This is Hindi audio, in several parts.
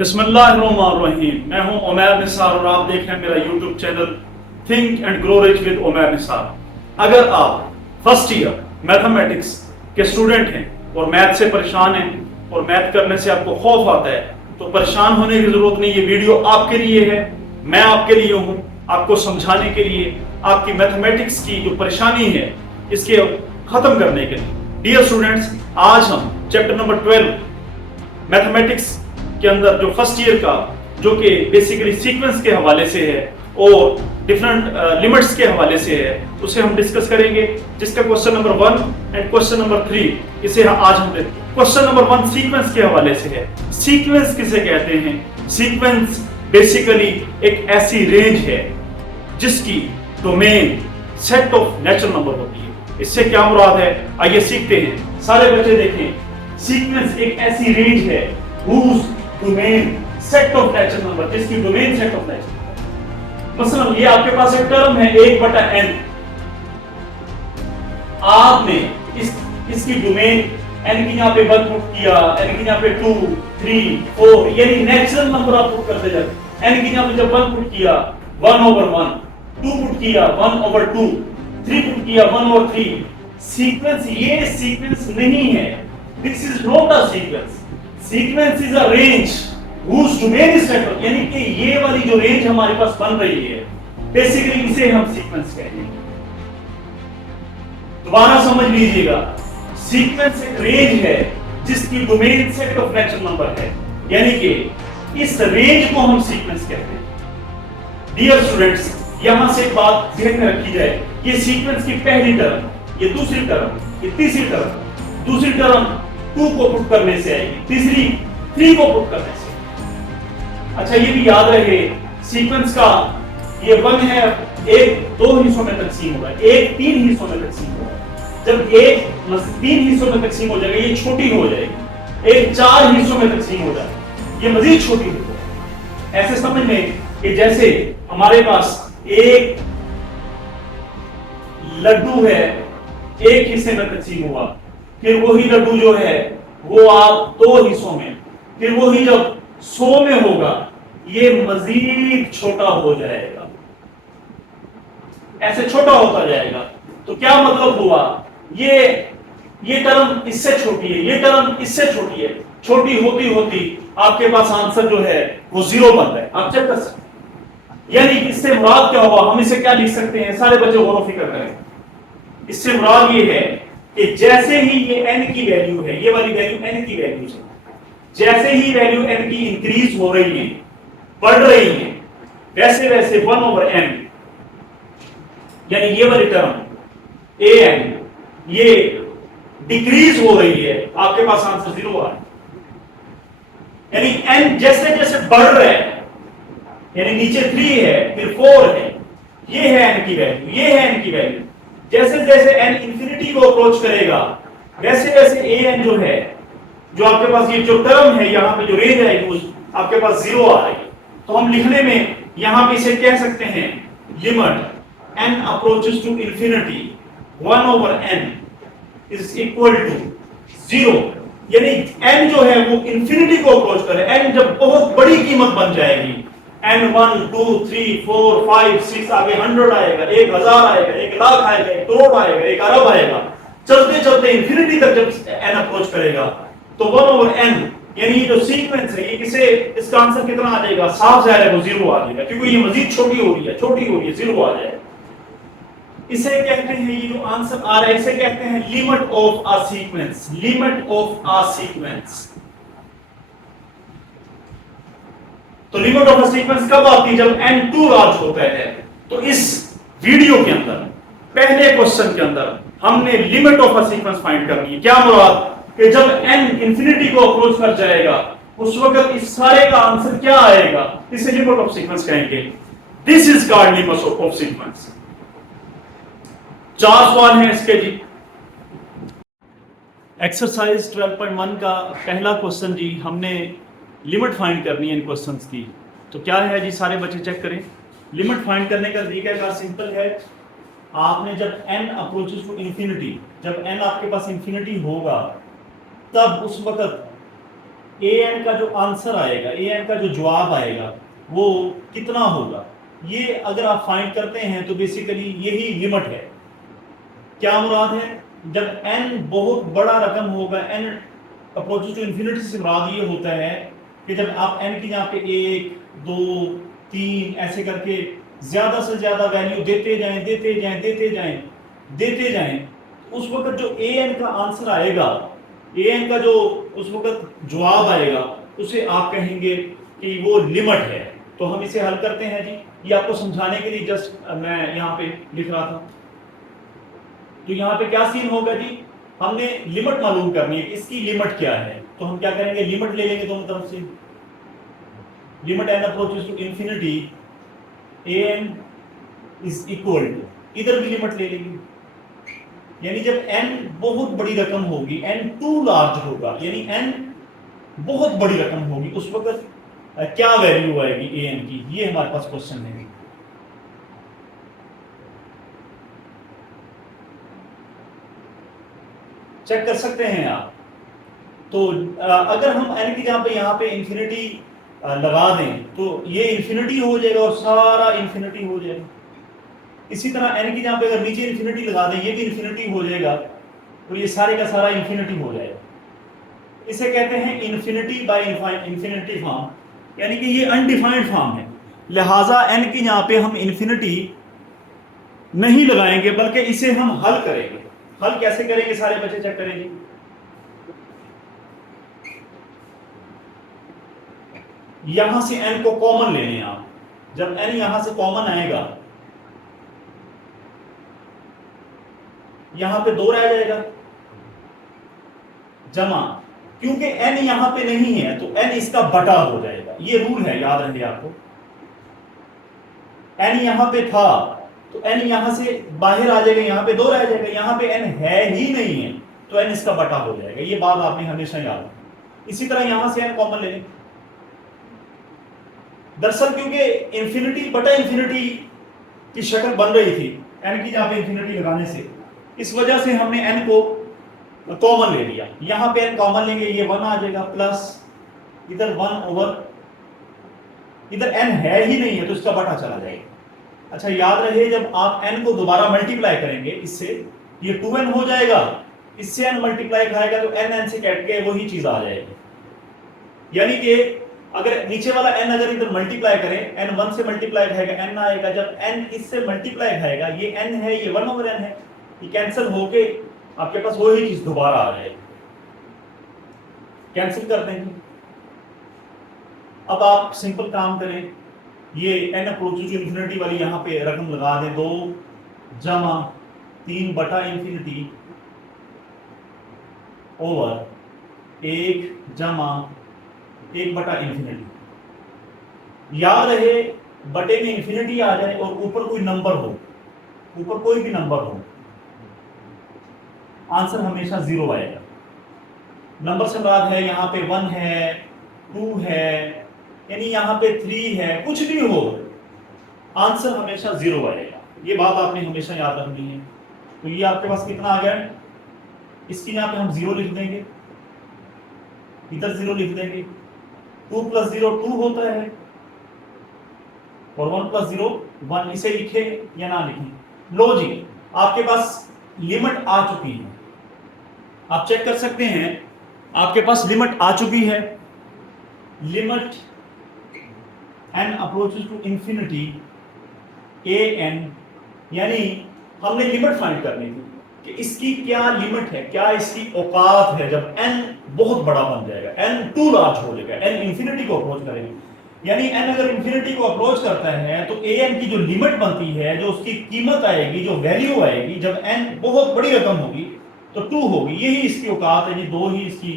बिस्मिल्लाहिर्रहमानिर्रहीम। मैं हूं उमैर निसार और आप देख रहे हैं मेरा YouTube channel think and grow rich with Umair Nisar. अगर आप फर्स्ट ईयर मैथमेटिक्स के स्टूडेंट हैं और मैथ से परेशान हैं और मैथ करने से आपको खौफ आता है तो परेशान होने की जरूरत नहीं। ये वीडियो आपके लिए है, मैं आपके लिए हूं, आपको समझाने के लिए, आपकी मैथमेटिक्स की जो परेशानी है इसके खत्म करने के लिए। डियर स्टूडेंट्स, आज हम चैप्टर नंबर 12 मैथमेटिक्स के अंदर जो फर्स्ट ईयर का जो कि बेसिकली सीक्वेंस के हवाले से है और डिफरेंट लिमिट्स के हवाले से है उसे हम डिस्कस करेंगे, जिसका question number 1 and question number 3 इसे आज हम क्वेश्चन नंबर 1 सीक्वेंस के हवाले से है। सीक्वेंस किसे कहते हैं? सीक्वेंस बेसिकली एक ऐसी रेंज है जिसकी domain set of natural number होती है। इससे क्या मुराद है, आइए सीखते हैं। सारे बच्चे देखें, सीक्वेंस एक ऐसी रेंज है whose domain set of natural number, जिसकी domain set of natural number. मसलन ये आपके पास एक टर्म है 1/n, आपने इसकी डोमेन n की यहाँ पे 1 पुट किया, n की यहाँ पे 2, 3, 4 यानी नेचुरल नंबर आप पुट करते जाते। n की यहाँ पे जब 1 पुट किया 1/1, 2 पुट किया 1/2, 3 पुट किया 1/3। सीक्वेंस ये सीक्वेंस नहीं है, this is not a sequence. Sequence is a range whose domain is set of, यानी कि ये वाली जो रेंज हमारे पास बन रही है बेसिकली इसे हम सीक्वेंस कहते हैं। दोबारा समझ लीजिएगा, सीक्वेंस एक रेंज है जिसकी domain set of natural number है, यानी कि इस रेंज को हम सीक्वेंस कहते हैं। डियर स्टूडेंट्स, यहां से एक बात ध्यान में रखी जाए, ये सीक्वेंस की पहली टर्म, ये दूसरी टर्म, ये तीसरी टर्म, दूसरी टर्म 2 को पुट करने से आएगी, तीसरी 3 को पुट करने से। अच्छा ये भी याद रहे, सीक्वेंस का ये 1 है, एक 2 हिस्सों में तकसीम होगा, एक 3 हिस्सों में तकसीम होगा। जब एक 3 हिस्सों में तकसीम हो जाएगा ये छोटी हो जाएगी, एक 4 हिस्सों में तकसीम हो जाएगी ये मजीद छोटी हो जाएगी। ऐसे समझ लें कि जैसे हमारे पास एक लड्डू है, एक हिस्से में तकसीम हुआ, फिर वही लड्डू जो है वो आप 2 हिस्सों में, फिर वही जब 100 में होगा ये मजीद छोटा हो जाएगा, ऐसे छोटा होता जाएगा। तो क्या मतलब हुआ, ये टर्म इससे छोटी है, ये टर्म इससे छोटी है, छोटी होती होती आपके पास आंसर जो है वो 0 बन रहा है। आप चेक कर सकते हैं। यानी इससे मुराद क्या हुआ, हम इसे क्या लिख सकते हैं, सारे बच्चे गौर फिक्र करें। इससे मुराद ये है कि जैसे ही ये n की वैल्यू है, ये वाली वैल्यू n की वैल्यू है, जैसे ही वैल्यू n की इंक्रीज हो रही है, बढ़ रही है, वैसे वैसे 1/n यानी ये वाली टर्म an ये डिक्रीज हो रही है, आपके पास आंसर 0 आ रहा है। यानी n जैसे जैसे बढ़ रहा है, यानी नीचे 3 है फिर 4 है, ये है n की वैल्यू, ये है n की वैल्यू। जैसे जैसे n इंफिनिटी को अप्रोच करेगा वैसे वैसे an जो है, जो आपके पास ये जो टर्म है यहाँ पे जो रेंज है वो आपके पास 0 आ रही है। तो हम लिखने में यहाँ पे इसे कह सकते हैं limit n approaches to infinity 1/n is equal to 0। यानी n जो है वो इंफिनिटी को अप्रोच करे, n जब बहुत बड़ी कीमत बन जाएगी, n 1 2 3 4 5 6 आगे 100 आएगा, 1000 आएगा, 1,00,000 आएगा, 1 करोड़ आएगा, 1 अरब आएगा, चलते चलते इंफिनिटी तक जब n अप्रोच करेगा तो 1/n यानी जो सीक्वेंस है ये किसे, इसका आंसर कितना आ जाएगा, साफ जाहिर है वो 0 आ जाएगा, क्योंकि ये मजीद छोटी हो रही है, 0 आ जाएगा। इसे कहते हैं, ये जो आंसर आ रहा है इसे कहते हैं limit of a sequence, limit of a sequence. तो लिमिट ऑफ अ सीक्वेंस कब आती है, जब n2 लार्ज होता है। तो इस वीडियो के अंदर पहले क्वेश्चन के अंदर हमने limit of a sequence find करनी है। क्या मुराद कि जब n इंफिनिटी को अप्रोच कर जाएगा उस वक्त इस सारे का आंसर क्या आएगा, इसे लिमिट ऑफ सीक्वेंस कहेंगे। This is called limit of sequence. 4 सवाल हैं इसके जी। एक्सरसाइज 12.1 का पहला क्वेश्चन जी, हमने लिमिट फाइंड करनी है इन क्वेश्चंस की। तो क्या है जी, सारे बच्चे चेक करें। लिमिट फाइंड करने का तरीका सिंपल है, आपने जब n अप्रोचेस टू इंफिनिटी, जब n आपके पास इंफिनिटी होगा तब उस वक्त ए एन का जो आंसर आएगा, ए एन का जो जवाब आएगा वो कितना होगा, ये अगर आप फाइंड करते हैं तो बेसिकली यही लिमिट है। क्या मुराद है, जब n बहुत बड़ा रकम होगा, n अप्रोचेस टू इन्फिनिटी से मुराद ये होता है कि जब आप n की यहाँ पे 1 2 3 ऐसे करके ज्यादा से ज्यादा वैल्यू देते जाएं देते जाएं देते जाएं देते जाएं, उस वक्त जो ए एन का आंसर आएगा, ए एन का जो उस वक्त जवाब आएगा, उसे आप कहेंगे कि वो लिमिट है। तो हम इसे हल करते हैं जी, ये आपको समझाने के लिए जस्ट मैं यहाँ पे लिख रहा था। तो यहाँ पे क्या सीन होगा जी, हमने लिमिट मालूम करनी है, इसकी लिमिट क्या है, तो हम क्या करेंगे, लिमिट ले लेंगे दोनों तरफ से। Limit n approaches to infinity a n is equal to, इधर भी लिमिट ले लेंगे, यानी जब n बहुत बड़ी रकम होगी, n टू लार्ज होगा, यानी n बहुत बड़ी रकम होगी, उस वक्त क्या वैल्यू आएगी ए एन की, ये हमारे पास क्वेश्चन है। चेक कर सकते हैं आप। तो अगर हम n की जगह पे यहाँ पे इंफिनिटी लगा दें तो ये इंफिनिटी हो जाएगा और सारा इंफिनिटी हो जाएगा। इसी तरह n की जगह पे अगर नीचे इंफिनिटी लगा दें, ये भी इंफिनिटी हो जाएगा, तो ये सारे का सारा इंफिनिटी हो जाएगा। इसे कहते हैं इंफिनिटी बाय इंफिनिटी फॉर्म, यानी कि ये अनडिफाइंड फॉर्म है, लिहाजा n की जगह पे हम इंफिनिटी नहीं लगाएंगे, बल्कि इसे हम हल करेंगे। हल कैसे करेंगे, सारे बच्चे चेक करेंगे। यहां से n को कॉमन ले लें आप, जब n यहां से कॉमन आएगा, यहां पे 2 रह जाएगा, जमा, क्योंकि n यहां पे नहीं है तो n इसका बटा हो जाएगा, ये रूल है, याद रखिए आपको। n यहां पे था तो n यहां से बाहर आ जाएगा, यहां पे 2 रह जाएगा, यहां पे n है ही नहीं है तो n इसका बटा हो जाएगा, ये बात आपने हमेशा याद रखनी। इसी तरह यहां से n कॉमन ले लें। दरअसल क्योंकि इंफिनिटी बटा इंफिनिटी की शक्ल बन रही थी n की जहां पे इंफिनिटी लगाने से, इस वजह से हमने n को कॉमन ले लिया। यहां पे n कॉमन लेंगे, ये 1 आ जाएगा, प्लस इधर 1 ओवर, इधर n है ही नहीं है तो इसका बटा चला जाएगा। अच्छा याद रहे, जब आप n को दोबारा मल्टीप्लाई करेंगे इससे, ये 2n हो जाएगा, इससे n मल्टीप्लाई खाएगा तो n से कट के वही चीज आ जाएगी। यानी कि अगर नीचे वाला n अगर इधर मल्टीप्लाई करें, n 1 से मल्टीप्लाई खाएगा n आएगा, जब n इससे मल्टीप्लाई खाएगा, ये n है, ये 1 ओवर n है, ये कैंसिल होके आपके पास वही चीज दोबारा आ जाएगी। कैंसिल कर देंगे। अब आप सिंपल काम करें, ये n अप्रोचेस टू इंफिनिटी वाली यहां पे रकम लगा दें, 2 जमा 3 बटा इंफिनिटी ओवर 1 जमा 1 बटा इंफिनिटी। याद रहे, बटे में इंफिनिटी आ जाए और ऊपर कोई नंबर हो, ऊपर कोई भी नंबर हो, आंसर हमेशा 0 आएगा। नंबर से मुराद है यहाँ पे 1 है, 2 है, यानी यहाँ पे 3 है, कुछ भी हो, आंसर हमेशा 0 आएगा। ये बात आपने हमेशा याद रखनी है। तो ये आपके पास कितना आ गया, इसकी यहाँ पे हम 0 लिख देंगे, इधर 0 लिख देंगे, 2 + 0 2 होता है, और 1 + 0 1। इसे लिखे या ना लिखें, लो जी आपके पास लिमिट आ चुकी है, आप चेक कर सकते हैं, आपके पास लिमिट आ चुकी है। Limit n approaches to infinity a n, यानी हमने लिमिट फाइंड करनी थी कि इसकी क्या लिमिट है, क्या इसकी औकात है जब n बहुत बड़ा बन जाएगा, n टू लार्ज हो जाएगा, n इंफिनिटी को अप्रोच करेगा। यानी n अगर इंफिनिटी को अप्रोच करता है तो a n की जो लिमिट बनती है, जो उसकी कीमत आएगी, जो वैल्यू आएगी, जब n बहुत बड़ी रकम होगी तो 2 होगी, यही इसकी औकात है, ये 2 ही इसकी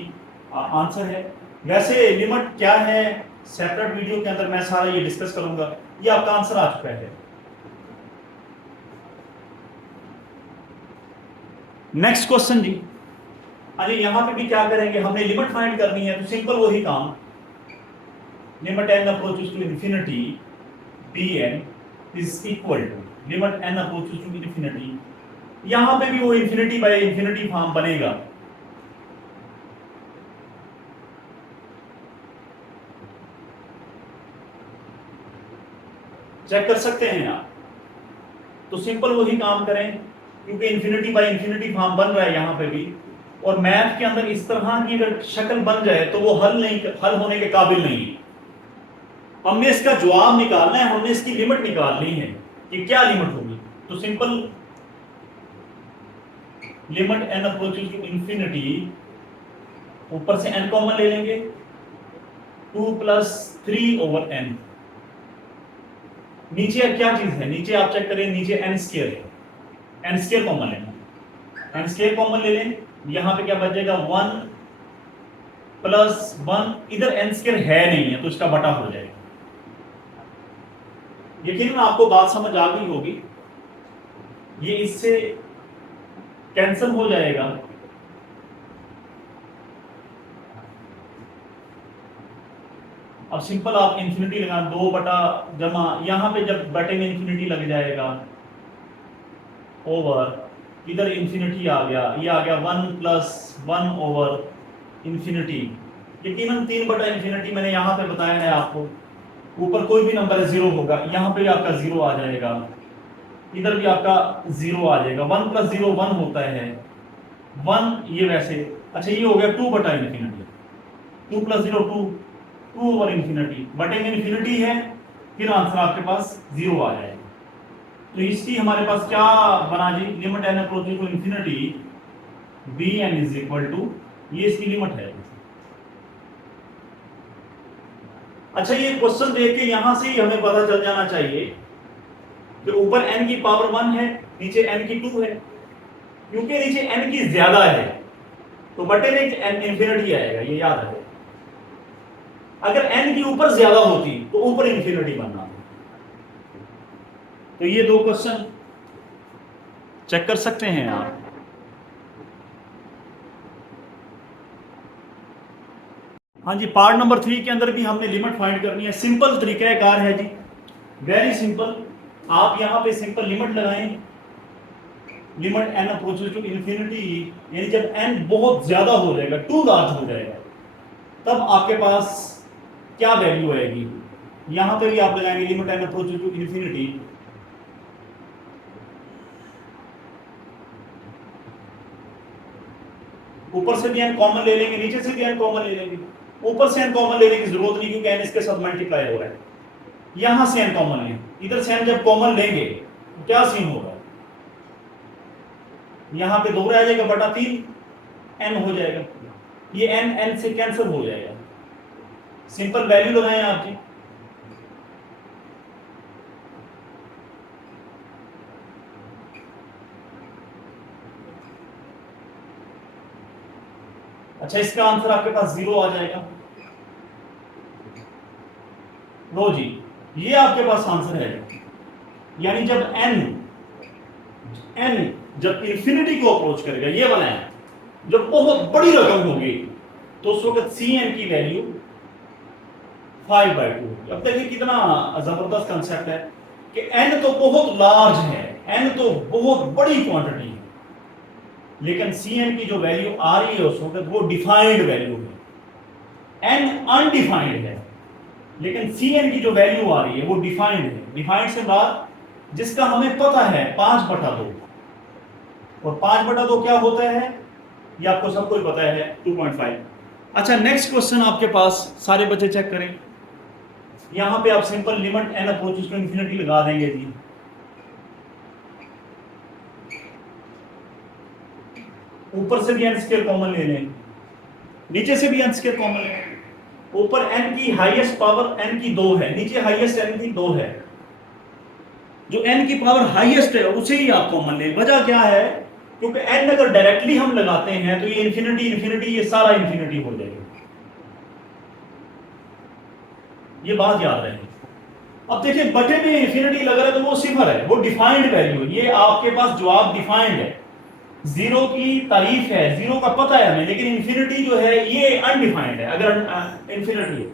आंसर है। वैसे लिमिट क्या है, सेपरेट वीडियो के अंदर मैं सारा ये डिस्कस करूंगा। ये आपका आंसर आ चुका है। नेक्स्ट क्वेश्चन जी। अरे यहां पे भी क्या करेंगे, हमने लिमिट फाइंड करनी है, तो सिंपल वही काम, limit n approaches to infinity bn is equal to limit n approaches to infinity. यहां पे भी वो इंफिनिटी बाय इंफिनिटी फॉर्म बनेगा। चेक कर सकते हैं आप। तो सिंपल वही काम करें, क्योंकि इन्फिनिटी बाय इन्फिनिटी फॉर्म बन रहा है यहाँ पे भी, और मैथ के अंदर इस तरह की अगर शक्ल बन जाए तो वो हल होने के काबिल नहीं है। हमने इसका जवाब निकालना है, हमने इसकी लिमिट निकालनी है कि क्या लिमिट होगी। तो simple limit n approaches to infinity, ऊपर से n कॉमन ले लेंगे, 2 + 3/n। नीचे क्या चीज है, नीचे आप चेक करें, नीचे n² है, n² कॉमन लेना, n² कॉमन ले लें, यहां पे क्या बचेगा 1 + 1, इधर n² है नहीं है तो इसका बटा हो जाएगा। यकीनन आपको बात समझ आ गई होगी, ये इससे कैंसिल हो जाएगा। अब सिंपल आप इंफिनिटी लगा, 2 बटा जमा, यहां पे जब बटे में इंफिनिटी लग जाएगा ओवर, इधर इंफिनिटी आ गया, ये आ गया 1 + 1/इंफिनिटी। यकीनन 3 बटा इंफिनिटी मैंने यहां पे बताया है आपको, ऊपर कोई भी नंबर है 0 होगा, यहां पे भी आपका 0 आ जाएगा, इधर भी आपका 0 आ जाएगा। 1 + 0 1 होता है, 1 ये वैसे, अच्छा ये हो गया 2 बटा इंफिनिटी, 2 + 0 2/इंफिनिटी, बटे में इंफिनिटी है, फिर आंसर आपके पास 0 आ जाएगा। तो इसकी हमारे पास क्या बना जी, limit n approaching to infinity bn = ये इसकी लिमिट है। अच्छा ये क्वेश्चन देख के यहां से ही हमें पता चल जाना चाहिए कि ऊपर n की पावर 1 है, नीचे n की 2 है, क्योंकि नीचे n की ज्यादा है तो बटे में n इंफिनिटी आएगा, ये याद रहे। अगर n की ऊपर ज्यादा होती तो ऊपर इंफिनिटी बनना। तो ये 2 क्वेश्चन चेक कर सकते हैं आप। हाँ जी, पार्ट नंबर 3 के अंदर भी हमने लिमिट फाइंड करनी है। सिंपल तरीकाकार है जी, वेरी सिंपल। आप यहां पे सिंपल लिमिट लगाएं, limit n approaches to infinity, यानी जब n बहुत ज्यादा हो जाएगा, टू लार्ज हो जाएगा, तब आपके पास क्या वैल्यू आएगी। यहां पे भी आप लगाएंगे limit n approaches to infinity, ऊपर से भी n कॉमन ले लेंगे, नीचे से भी n कॉमन ले लेंगे। ऊपर से n कॉमन लेने की जरूरत नहीं, क्योंकि n इसके साथ मल्टीप्लाई हो रहा है। यहां से n कॉमन लें, इधर से n जब कॉमन लेंगे तो क्या सीन होगा, यहां पे 2 रह जाएगा, बटा 3 n हो जाएगा, ये n से कैंसिल हो जाएगा। सिंपल वैल्यू लगाएं आप जी, अच्छा इसका आंसर आपके पास 0 आ जाएगा। लो जी, ये आपके पास आंसर है। यानी जब n जब इंफिनिटी को अप्रोच करेगा, ये वाला है, जब बहुत बड़ी रकम होगी तो उस वक्त Cn की वैल्यू 5/2 होगी। अब देखिए कितना जबरदस्त कंसेप्ट है कि n तो बहुत लार्ज है, n तो बहुत बड़ी क्वांटिटी है, लेकिन Cn की जो वैल्यू आ रही है उस वक्त वो डिफाइंड वैल्यू है। n अनडिफाइंड है, लेकिन Cn की जो वैल्यू आ रही है वो डिफाइंड है। डिफाइंड से बात जिसका हमें पता है 5/2, और 5/2 क्या होता है ये आपको सबको ही पता है, 2.5। अच्छा नेक्स्ट क्वेश्चन आपके पास, सारे बच्चे चेक करें, यहां पे आप simple limit n approaches to infinity लगा देंगे जी। ऊपर से भी n² कॉमन ले लें, नीचे से भी n² कॉमन लें। ऊपर n की हाईएस्ट पावर n की 2 है, नीचे हाईएस्ट n की 2 है, जो n की पावर हाईएस्ट है उसे ही आप कॉमन लें। वजह क्या है, क्योंकि n अगर डायरेक्टली हम लगाते हैं तो ये इंफिनिटी इंफिनिटी, ये सारा इंफिनिटी हो जाएगा, ये बात याद रहे। अब देखिए बटे में इंफिनिटी लग रहा है तो वो सिफर है, वो डिफाइंड वैल्यू है, ये आपके पास जवाब डिफाइंड है। 0 की तारीफ है, 0 का पता है हमें, लेकिन इंफिनिटी जो है ये अनडिफाइंड है। अगर इंफिनिटी है,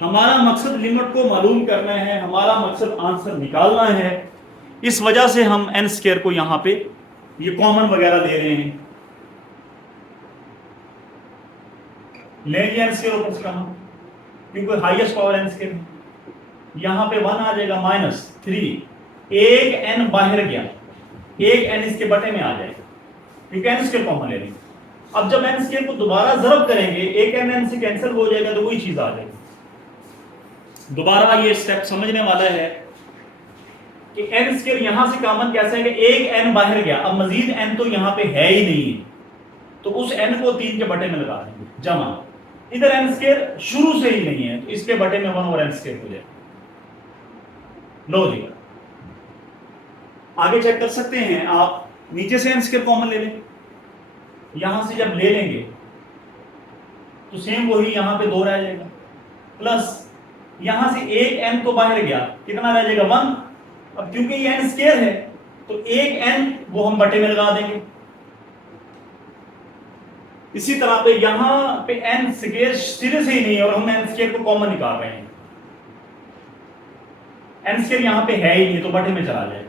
हमारा मकसद लिमिट को मालूम करना है, हमारा मकसद आंसर निकालना है, इस वजह से हम n² को यहां पे ये कॉमन वगैरह ले रहे हैं। लेंगे n² ऊपर से कहां, क्योंकि हाईएस्ट पावर n² है। यहां पे 1 आ जाएगा -3, एक n बाहर गया, एक n इसके बटे में आ जाएगा क्योंकि n स्क्वायर कॉमन ले लेंगे। अब जब n स्क्वायर को दोबारा ज़रब करेंगे, एक n से कैंसिल हो जाएगा तो वही चीज आ जाएगी। दोबारा ये स्टेप समझने वाला है कि n स्क्वायर यहां से कॉमन कैसे है कि एक n बाहर गया, अब मजीद n तो यहां पे है ही नहीं है, तो उस n को 3 के बटे में लगा देंगे जमा। इधर n स्क्वायर शुरू से ही नहीं है तो इसके बटे में 1/n स्क्वायर हो जाएगा। लो जी, आगे चेक कर सकते हैं आप, नीचे से n स्क्वायर कॉमन ले लें, यहां से जब ले लेंगे तो सेम वही यहां पे 2 रह जाएगा, प्लस यहां से एक n तो बाहर गया, कितना रह जाएगा 1। अब क्योंकि ये n स्क्वायर है तो एक n वो हम बटे में लगा देंगे। इसी तरह पे यहां पे n स्क्वायर सिरे से ही नहीं है और हम n स्क्वायर को कॉमन निकाल रहे हैं, n स्क्वायर यहां पे है ही नहीं तो बटे में चला जाएगा।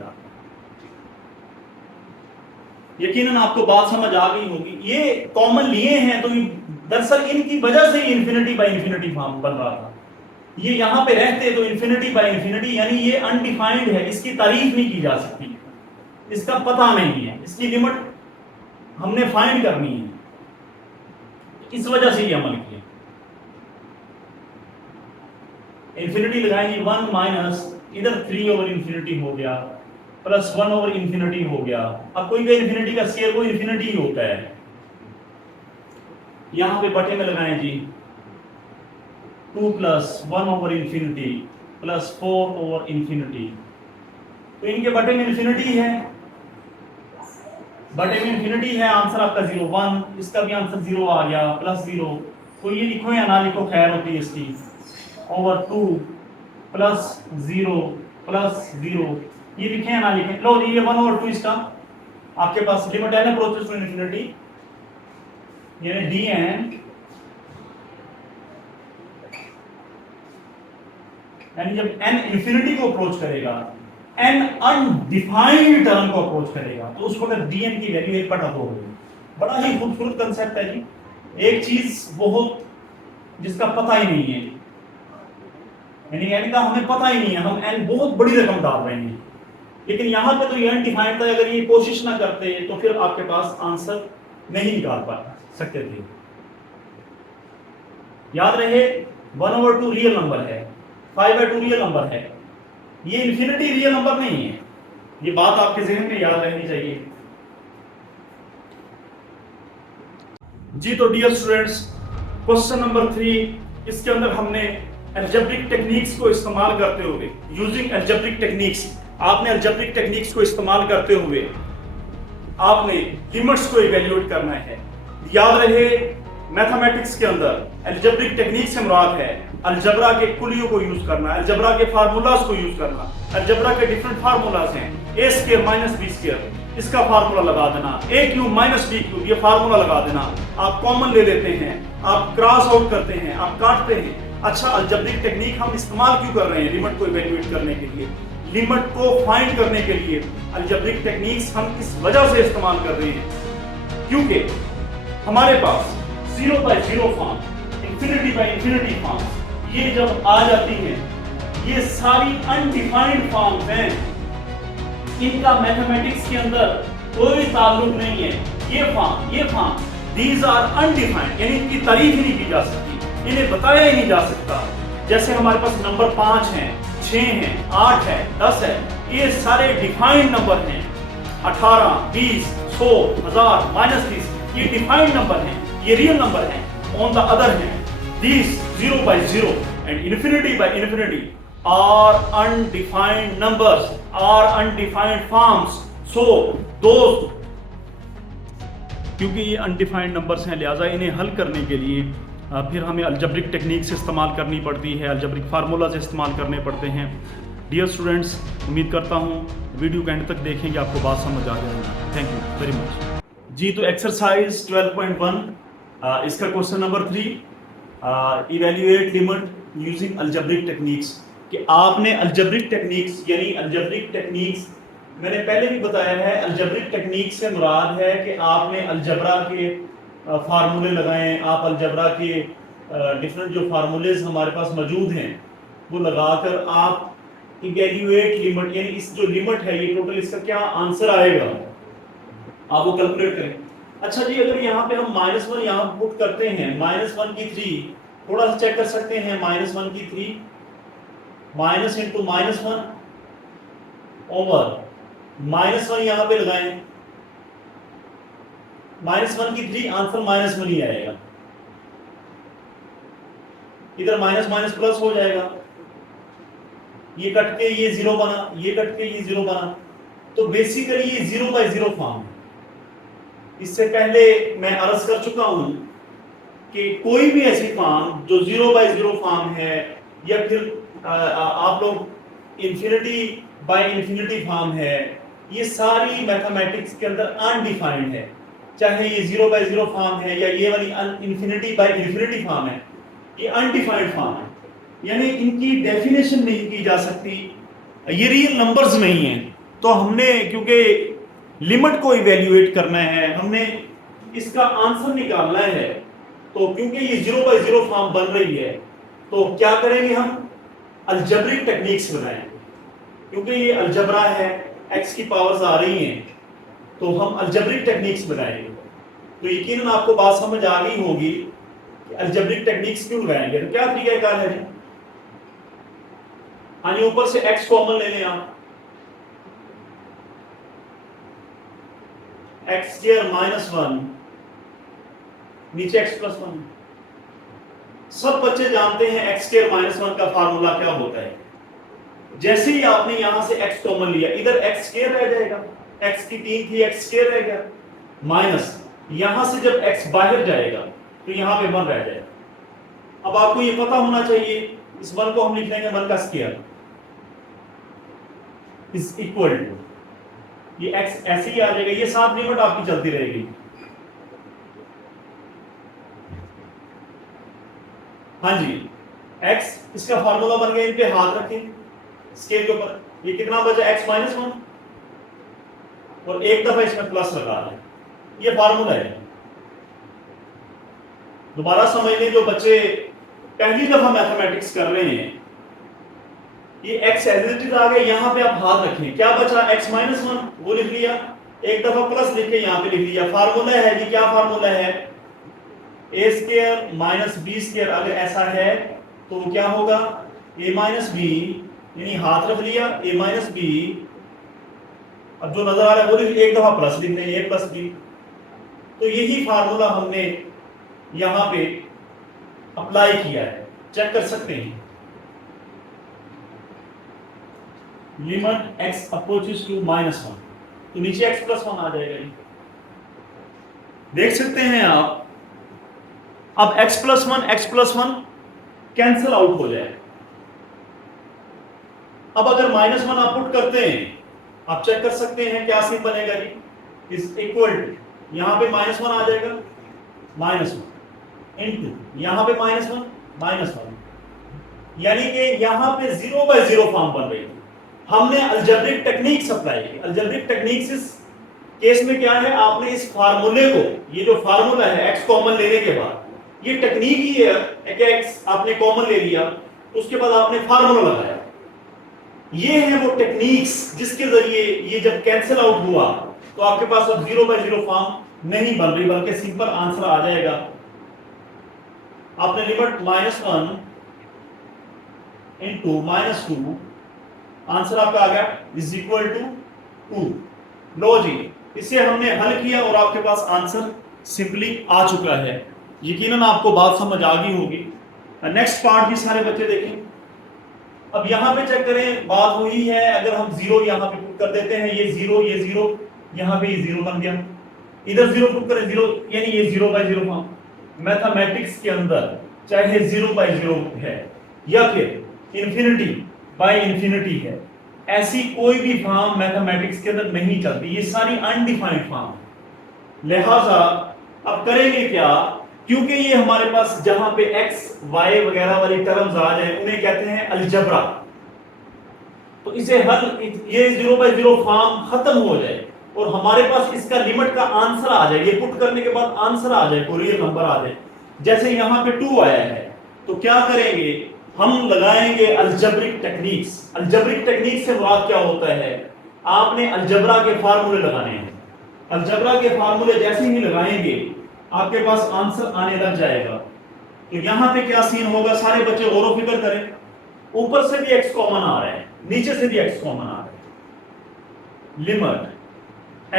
यकीनन आपको बात समझ आ गई होगी। ये कॉमन लिए हैं तो दरअसल इनकी वजह से इन्फिनिटी बाय इन्फिनिटी फॉर्म बन रहा था। ये यहां पे रहते तो इन्फिनिटी बाय इन्फिनिटी, यानी ये अनडिफाइंड है, इसकी तारीफ नहीं की जा सकती, इसका पता नहीं है, इसकी लिमिट हमने फाइंड करनी है, इस वजह से ये अमल किया। इन्फिनिटी लगाएंगे 1 माइनस इधर 3/इन्फिनिटी हो गया प्लस 1/इन्फिनिटी हो गया। अब कोई भी इन्फिनिटी का स्क्वायर वो इन्फिनिटी ही होता है। यहां पे बटे में लगाएं जी 2 प्लस 1/इन्फिनिटी प्लस 4/इन्फिनिटी, तो इनके बटे में इन्फिनिटी है, बटे में इन्फिनिटी है, आंसर आपका 0 1, इसका भी आंसर 0 आ गया प्लस 0, तो ये लिखो या ना लिखो खैर होती है इसकी, ओवर 2 प्लस 0 प्लस 0, ये लिखें या ना लिखें। लो जी, ये 1/2 इसका आपके पास लिमिट है ना अप्रोचेस टू इन्फिनिटी, यानी dn, यानी जब n इन्फिनिटी को अप्रोच करेगा, n अनडिफाइंड टर्म को अप्रोच करेगा, तो उस वक्त dn की वैल्यू 1/2 होगी। बड़ा ही खूबसूरत कंसेप्ट है जी, एक चीज बहुत जिसका पता ही नहीं है, यानी n का हमें पता ही नहीं है, हम n बहुत बड़ी रकम डाल रहे हैं, लेकिन यहां पे तो ये अनडिफाइंड था। अगर ये कोशिश ना करते तो फिर आपके पास आंसर नहीं निकाल पा सकते थे। याद रहे 1/2 रियल नंबर है, 5/2 रियल नंबर है, ये इन्फिनिटी रियल नंबर नहीं है, ये बात आपके जहन में याद रहनी चाहिए जी। तो डियर स्टूडेंट्स, क्वेश्चन नंबर 3, इसके अंदर हमने अलजेब्रिक टेक्निक्स को इस्तेमाल करते हुए, यूजिंग अलजेब्रिक टेक्निक्स, आपने अलजेब्रिक टेक्निक्स को इस्तेमाल करते हुए आपने लिमिट्स को इवैल्यूएट करना है। याद रहे मैथमेटिक्स के अंदर अलजेब्रिक टेक्निक से मुराद है अलजबरा के कुलियों को यूज करना, अलजबरा के फार्मूलाज को यूज करना। अलजबरा के डिफरेंट फार्मूलाज हैं, a² - b², इसका फार्मूला लगा देना, a³ - b³ ये फार्मूला लगा देना, आप कॉमन ले लेते हैं, आप क्रॉस आउट करते हैं, आप काटते हैं। अच्छा, अलजेब्रिक टेक्निक हम इस्तेमाल क्यों कर रहे हैं? लिमिट को इवैल्यूएट करने के लिए, लिमिट को फाइंड करने के लिए अलजेब्रिक टेक्निक्स हम इस वजह से इस्तेमाल कर रहे हैं क्योंकि हमारे पास 0/0 फॉर्म, इन्फिनिटी फॉर्म, ये जब आ जाती है, ये सारी अनडिफाइंड फॉर्म्स हैं, इनका मैथमेटिक्स के अंदर कोई ताल्लुक नहीं है। ये फॉर्म दीज आर अनडिफाइंड, यानी इनकी तारीफ ही नहीं की जा सकती, इन्हें बताया ही नहीं जा सकता। जैसे हमारे पास नंबर 5 है, 6 है, 8 है, 10 है, ये सारे डिफाइंड नंबर हैं। 18, 20, 100, 1000, -30 ये डिफाइंड नंबर हैं, ये रियल नंबर हैं। On the other hand, these 0/0 and infinity are undefined numbers, are undefined forms. So those, क्योंकि ये अनडिफाइंड नंबर्स हैं, लिहाजा इन्हें हल करने के लिए फिर हमें अलजेब्रिक टेक्निक्स इस्तेमाल करनी पड़ती है, अलजेब्रिक फार्मूलाज इस्तेमाल करने पड़ते हैं। डियर स्टूडेंट्स, उम्मीद करता हूँ वीडियो के एंड तक देखेंगे, आपको बात समझ आ जाएगी। थैंक यू वेरी मच जी। तो एक्सरसाइज 12.1, इसका question number 3, evaluate limit using algebraic techniques. कि आपने अलजेब्रिक टेक्निक्स, यानी अलजेब्रिक टेक्निक्स मैंने पहले भी बताया है, अलजेब्रिक टेक्निक से मुराद है कि आपने अलजबरा के फार्मूले लगाएं, आप अलजबरा के डिफरेंट जो फार्मूलेज हमारे पास मौजूद हैं वो लगाकर आप इवैल्यूएट लिमिट, यानी इस जो लिमिट है ये टोटल इसका क्या आंसर आएगा आप वो कैलकुलेट करें। अच्छा जी, अगर यहाँ पे हम -1 यहाँ पुट करते हैं, -1 की 3, थोड़ा सा चेक कर सकते हैं, -1 की 3 माइनस इंटू -1 ओवर -1 यहाँ पे लगाएं, -1 की 3 आंसर -1 ही आएगा, इधर माइनस माइनस प्लस हो जाएगा, ये कट के ये 0 बना, ये कट के ये 0 बना, तो बेसिकली ये 0/0 फॉर्म है। इससे पहले मैं अर्ज कर चुका हूं कि कोई भी ऐसी फॉर्म जो 0/0 फॉर्म है या फिर आप लोग इन्फिनिटी फॉर्म है, ये सारी मैथमेटिक्स के अंदर अनडिफाइंड है। चाहे ये 0/0 फॉर्म है या ये वाली इन्फिनिटी फॉर्म है, ये अनडिफाइंड फॉर्म है, यानी इनकी डेफिनेशन नहीं की जा सकती, ये रियल नंबर्स नहीं है। तो हमने क्योंकि लिमिट को इवेल्युएट करना है, हमने इसका आंसर निकालना है, तो क्योंकि ये 0/0 फॉर्म बन रही है तो क्या करेंगे, हम अलजेब्रिक टेक्निक्स बनाएंगे। क्योंकि ये अलजबरा है, x की पावर्स आ रही हैं, तो हम अलजेब्रिक टेक्निक्स बनाएंगे। तो यकीनन आपको बात समझ आ गई होगी कि अलजेब्रिक टेक्निक्स क्यों लगाएंगे। तो क्या तरीका है जी, हाँ जी, ऊपर से x कॉमन ले लें आप, x² -1 नीचे x + 1। सब बच्चे जानते हैं x² -1 का फार्मूला क्या होता है। जैसे ही आपने यहां से x कॉमन लिया, इधर x² रह जाएगा, x की 3 थी, x² रह गया, माइनस यहां से जब x बाहर जाएगा तो यहां पे 1 रह जाएगा। अब आपको ये पता होना चाहिए, इस 1 को हम लिख लेंगे 1 का स्क्वायर इज इक्वल टू, ये x ऐसे ही आ जाएगा, ये साथ लिमिट आपकी चलती रहेगी। हाँ जी, x इसका फार्मूला बन गया, इन पे हाथ रखें स्केल के ऊपर, ये कितना बचा x -1 और एक दफा इसमें प्लस लगा दें, ये फार्मूला है। दोबारा समझ लें, जो बच्चे पहली दफा मैथमेटिक्स कर रहे हैं, ये x एज इट इज आ गया, यहां पे आप हाथ रखें, क्या बचा x -1 वो लिख लिया, एक दफा प्लस लिख के यहां पे लिख लिया। फार्मूला है जी, क्या फार्मूला है, a² - b²। अगर ऐसा है तो क्या होगा, a - b, यानी हाथ रख लिया a - b, अब जो नजर आ रहा है वो एक दफा प्लस लिख लें, a + b। तो यही फार्मूला हमने यहां पे अप्लाई किया है, चेक कर सकते हैं। लिमिट x अप्रोचेस टू -1, तो नीचे x + 1 आ जाएगा, देख सकते हैं आप। अब x + 1 कैंसिल आउट हो जाए। अब अगर -1 आप पुट करते हैं, आप चेक कर सकते हैं क्या सीन बनेगा जी, इज इक्वल टू, यहां पे -1 आ जाएगा, -1 इनटू यहां पे -1, यानी कि यहां पे 0/0 फॉर्म बन रही है। हमने अलजेब्रिक टेक्निक्स अप्लाई की। अलजेब्रिक टेक्निक्स इस केस में क्या है, आपने इस फार्मूले को, ये जो फार्मूला है x कॉमन लेने के बाद, ये टेक्निक ही है कि x आपने कॉमन ले लिया, उसके बाद आपने फार्मूला लगाया। ये है वो टेक्निक्स जिसके जरिए ये जब कैंसिल आउट हुआ तो आपके पास अब 0/0 फॉर्म नहीं बन रही, बल्कि सिंपल आंसर आ जाएगा। आपने लिमिट -1 इनटू -2, आंसर आपका आ गया इज इक्वल टू 2। लो जी, इसे हमने हल किया और आपके पास आंसर सिंपली आ चुका है। यकीनन आपको बात समझ आ गई होगी। नेक्स्ट पार्ट भी सारे बच्चे देखें। अब यहां पे चेक करें, बात वही है, अगर हम 0 यहां पे पुट कर देते हैं, ये 0 यहां पे ये 0 बन गया, इधर 0 पुट करें 0, यानी ये 0/0 फॉर्म। मैथमेटिक्स के अंदर चाहे 0/0 है या फिर इन्फिनिटी है, ऐसी कोई भी फॉर्म मैथमेटिक्स के अंदर नहीं चलती, ये सारी अनडिफाइंड फॉर्म। लिहाजा अब करेंगे क्या, क्योंकि ये हमारे पास जहां पे x y वगैरह वाली टर्म्स आ जाए उन्हें कहते हैं अलजबरा, तो इसे हल, ये 0/0 फॉर्म खत्म हो जाए और हमारे पास इसका लिमिट का आंसर आ जाए, ये पुट करने के बाद आंसर आ जाए, कोई रियल नंबर आ जाए। जैसे यहां पे 2 आया है, तो क्या करेंगे, हम लगाएंगे अलजेब्रिक टेक्निक्स। अलजेब्रिक टेक्निक से मुराद क्या होता है, आपने अलजबरा के फार्मूले लगाने हैं। अलजबरा के फार्मूले जैसे ही लगाएंगे आपके पास आंसर आने लग जाएगा। तो यहां पे क्या सीन होगा, सारे बच्चे गौर फिक्र करें, ऊपर से भी x कॉमन आ रहा है, नीचे से भी x कॉमन आ रहा है। लिमिट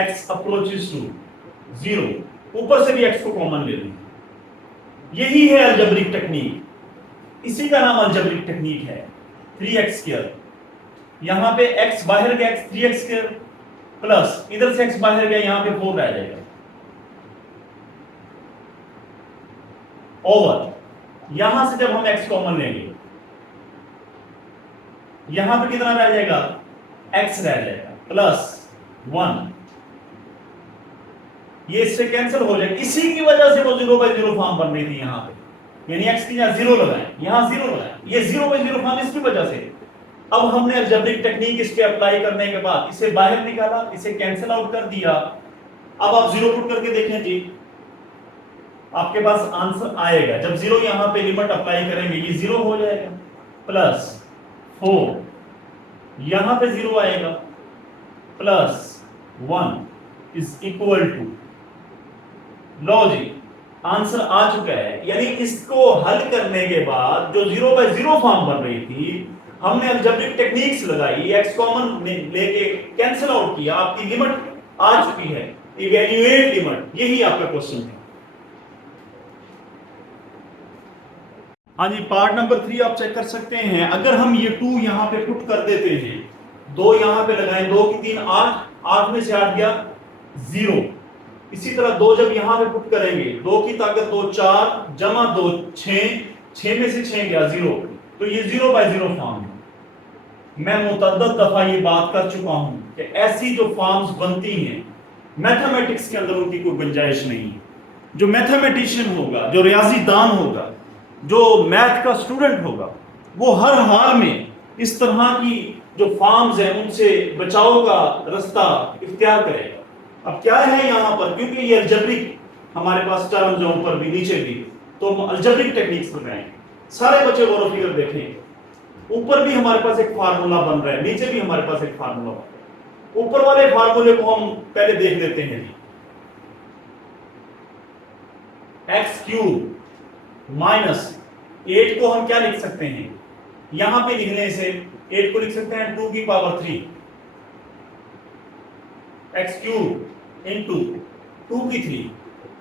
x अप्रोचेस टू 0, ऊपर से भी x को कॉमन ले लें। यही है अलजेब्रिक टेक्निक, इसी का नाम अलजेब्रिक टेक्निक है। 3x², यहां पे x बाहर गया, 3x² प्लस इधर से x बाहर गया, यहां पे 4 रह जाएगा, ओवर यहां से जब हम x कॉमन लेंगे यहां पे कितना रह जाएगा, x रह जाएगा प्लस 1, ये इससे कैंसिल हो जाएगा। इसी की वजह से वो 0/0 फॉर्म बन रही थी यहां पे, यानी x की जगह 0 लगाएं, यहां 0 लगाएं, ये 0/0 फॉर्म इसकी वजह से। अब हमने अलजेब्रिक टेक्निक इस पे अप्लाई करने के बाद इसे बाहर निकाला, इसे कैंसिल आउट कर दिया। अब आप 0 पुट करके देखें जी, आपके पास आंसर आएगा। जब 0 यहां पे लिमिट अप्लाई करेंगे ये 0 हो जाएगा, प्लस 4 यहां पे 0 आएगा, प्लस 1 इज इक्वल टू, लो जी आंसर आ चुका है। यानी इसको हल करने के बाद जो 0/0 फॉर्म बन रही थी, हमने अलजेब्रिक टेक्निक्स लगाई, x कॉमन लेके कैंसिल आउट किया, आपकी लिमिट आ चुकी है, इवैल्यूएट लिमिट, यही आपका क्वेश्चन है। हाँ जी, पार्ट नंबर 3 आप चेक कर सकते हैं। अगर हम ये 2 यहां पे पुट कर देते हैं, 2 यहां पे लगाएं, 2 की 3 8, 8 में से 8 गया 0। इसी तरह 2 जब यहां पे पुट करेंगे, 2 की ताकत 2 4 जमा 2 6, 6 में से 6 गया 0, तो ये 0/0 फॉर्म है। मैं मुतअद्दिद दफा ये बात कर चुका हूं कि ऐसी जो फॉर्म्स बनती हैं मैथमेटिक्स के अंदर उनकी कोई गुंजाइश नहीं है। जो मैथमेटिशियन होगा, जो रियाजीदान होगा, जो मैथ का स्टूडेंट होगा, वो हर हाल में इस तरह की जो फॉर्म्स हैं उनसे बचाव का रास्ता इख्तियार करेगा। अब क्या है यहां पर, क्योंकि ये अलजेब्रिक हमारे पास टर्म्स हैं ऊपर भी नीचे भी, तो हम अलजेब्रिक टेक्निक्स लगाएंगे। सारे बच्चे गौर फिगर देखें, ऊपर भी हमारे पास एक फार्मूला बन रहा है, नीचे भी हमारे पास एक फार्मूला बन रहा है। ऊपर वाले फार्मूले को हम पहले देख लेते हैं जी। x³ माइनस 8 को हम क्या लिख सकते हैं, यहां पे लिखने से 8 को लिख सकते हैं 2 की पावर 3, x³ इंटू 2 की 3।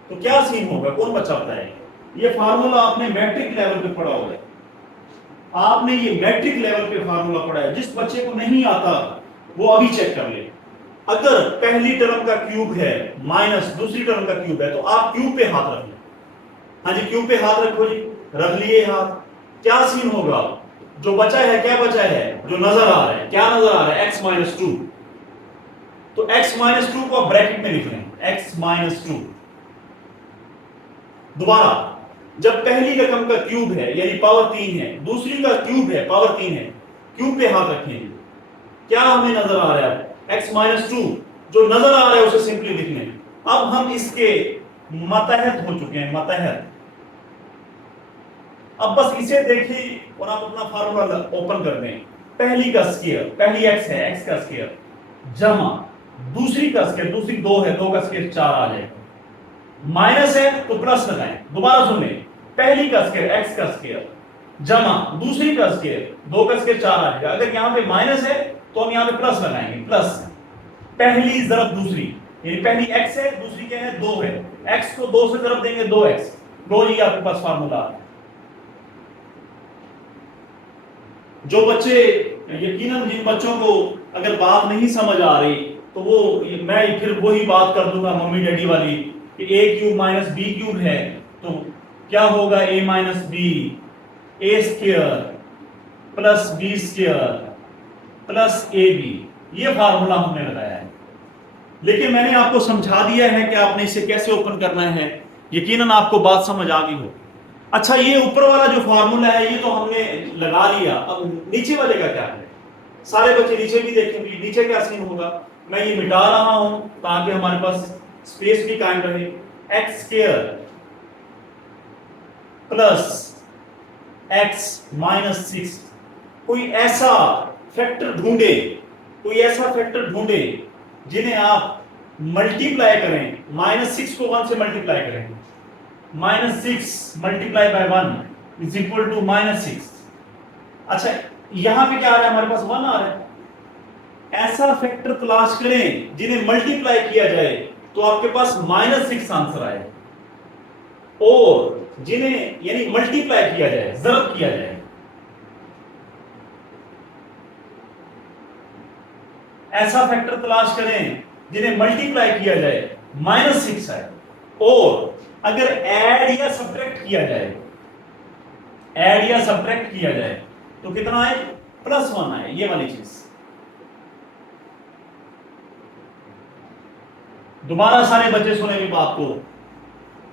तो क्या सीन होगा, कौन बच्चा बताएगा? ये फार्मूला आपने मैट्रिक लेवल पे पढ़ा होगा, आपने ये मैट्रिक लेवल पे फार्मूला पढ़ा है। जिस बच्चे को नहीं आता वो अभी चेक कर ले। अगर पहली टर्म का क्यूब है माइनस दूसरी टर्म का क्यूब है, तो आप क्यूब पे हाथ रख लो। हाँ जी, क्यूब पे हाथ रखो जी, रख लिए हाथ। क्या सीन होगा, जो बचा है क्या बचा है, जो नजर आ रहा है, क्या नजर आ रहा है, x-2। तो x-2 को आप ब्रैकेट में लिख लें, x-2। दोबारा, जब पहली रकम का क्यूब है यानी पावर 3 है, दूसरी का क्यूब है पावर 3 है, क्यूब पे हाथ रखेंगे, क्या हमें नजर आ रहा है, x-2। जो नजर आ रहा है उसे सिंपली लिख लें। अब हम इसके मतहत हो चुके हैं, मतहत। अब बस इसे देखिए और आप अपना फार्मूला ओपन कर दें। पहली का स्क्वायर, पहली x है, x का स्क्वायर जमा दूसरी का स्क्वायर, दूसरी 2 है, 2 का स्क्वायर 4 आ जाएगा। माइनस है तो प्लस लगाएं। दोबारा सुने, पहली का स्क्वायर x का स्क्वायर जमा दूसरी का स्क्वायर, 2 का स्क्वायर 4 आ जाएगा। अगर यहां पे माइनस है तो हम यहां पे प्लस लगाएंगे, प्लस पहली ज़रब दूसरी, यानी पहली x है, दूसरी क्या है 2 है, x को 2 से ज़रब देंगे 2x। लो ये आपके पास फार्मूला। जो बच्चे, यकीनन जिन बच्चों को अगर बात नहीं समझ आ रही तो वो मैं फिर वही बात कर दूंगा मम्मी डैडी वाली कि a³ माइनस b³ है तो क्या होगा, a minus b, a² plus b² plus ab। ये फार्मूला हमने लगाया है, लेकिन मैंने आपको समझा दिया है कि आपने इसे कैसे ओपन करना है। यकीनन आपको बात समझ आ गई हो। अच्छा, ये ऊपर वाला जो फार्मूला है ये तो हमने लगा लिया, अब नीचे वाले का क्या है? सारे बच्चे नीचे भी देखेंगे, नीचे क्या सीन होगा। मैं ये मिटा रहा हूं ताकि हमारे पास स्पेस भी कायम रहे। x² plus x minus 6। कोई ऐसा फैक्टर ढूंढे, कोई ऐसा फैक्टर ढूंढे जिन्हें आप मल्टीप्लाई करें, -6 को 1 से मल्टीप्लाई करें, -6 multiply by 1 is equal to -6। अच्छा, यहां पे क्या आ रहा है, हमारे पास 1 आ रहा है। ऐसा फैक्टर तलाश करें जिन्हें मल्टीप्लाई किया जाए तो आपके पास -6 आंसर आए, और जिन्हें यानी मल्टीप्लाई किया जाए, ज़रब किया जाए, ऐसा फैक्टर तलाश करें जिन्हें मल्टीप्लाई किया जाए -6 आए, और अगर ऐड या सब्ट्रैक्ट किया जाए, ऐड या सब्ट्रैक्ट किया जाए तो कितना आए, +1 आए। ये वाली चीज दोबारा सारे बच्चे सुने भी बात को।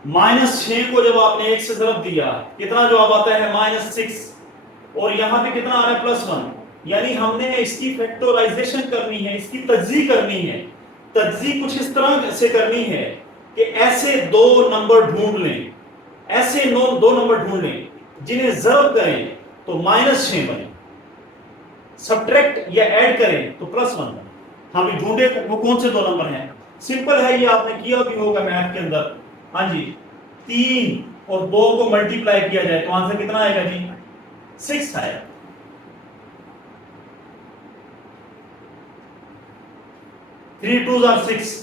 -6 को जब आपने 1 से ज़रब दिया, कितना जवाब आता है, -6, और यहां पे कितना आ रहा है, +1। यानी हमने इसकी फैक्टराइजेशन करनी है, इसकी तज्ज़ी करनी है। तज्ज़ी कुछ इस तरह से करनी है कि ऐसे दो नंबर ढूंढ लें, ऐसे दो नंबर ढूंढ लें जिन्हें ज़रब करें तो -6 बने, सब्ट्रैक्ट या ऐड करें तो +1 बने। हम भी ढूंढे वो कौन से दो नंबर हैं। सिंपल है, ये आपने किया भी होगा मैथ के अंदर। हाँ जी, 3 और 2 को मल्टीप्लाई किया जाए तो आंसर कितना आएगा जी, 6 आएगा। Three 2 are 6।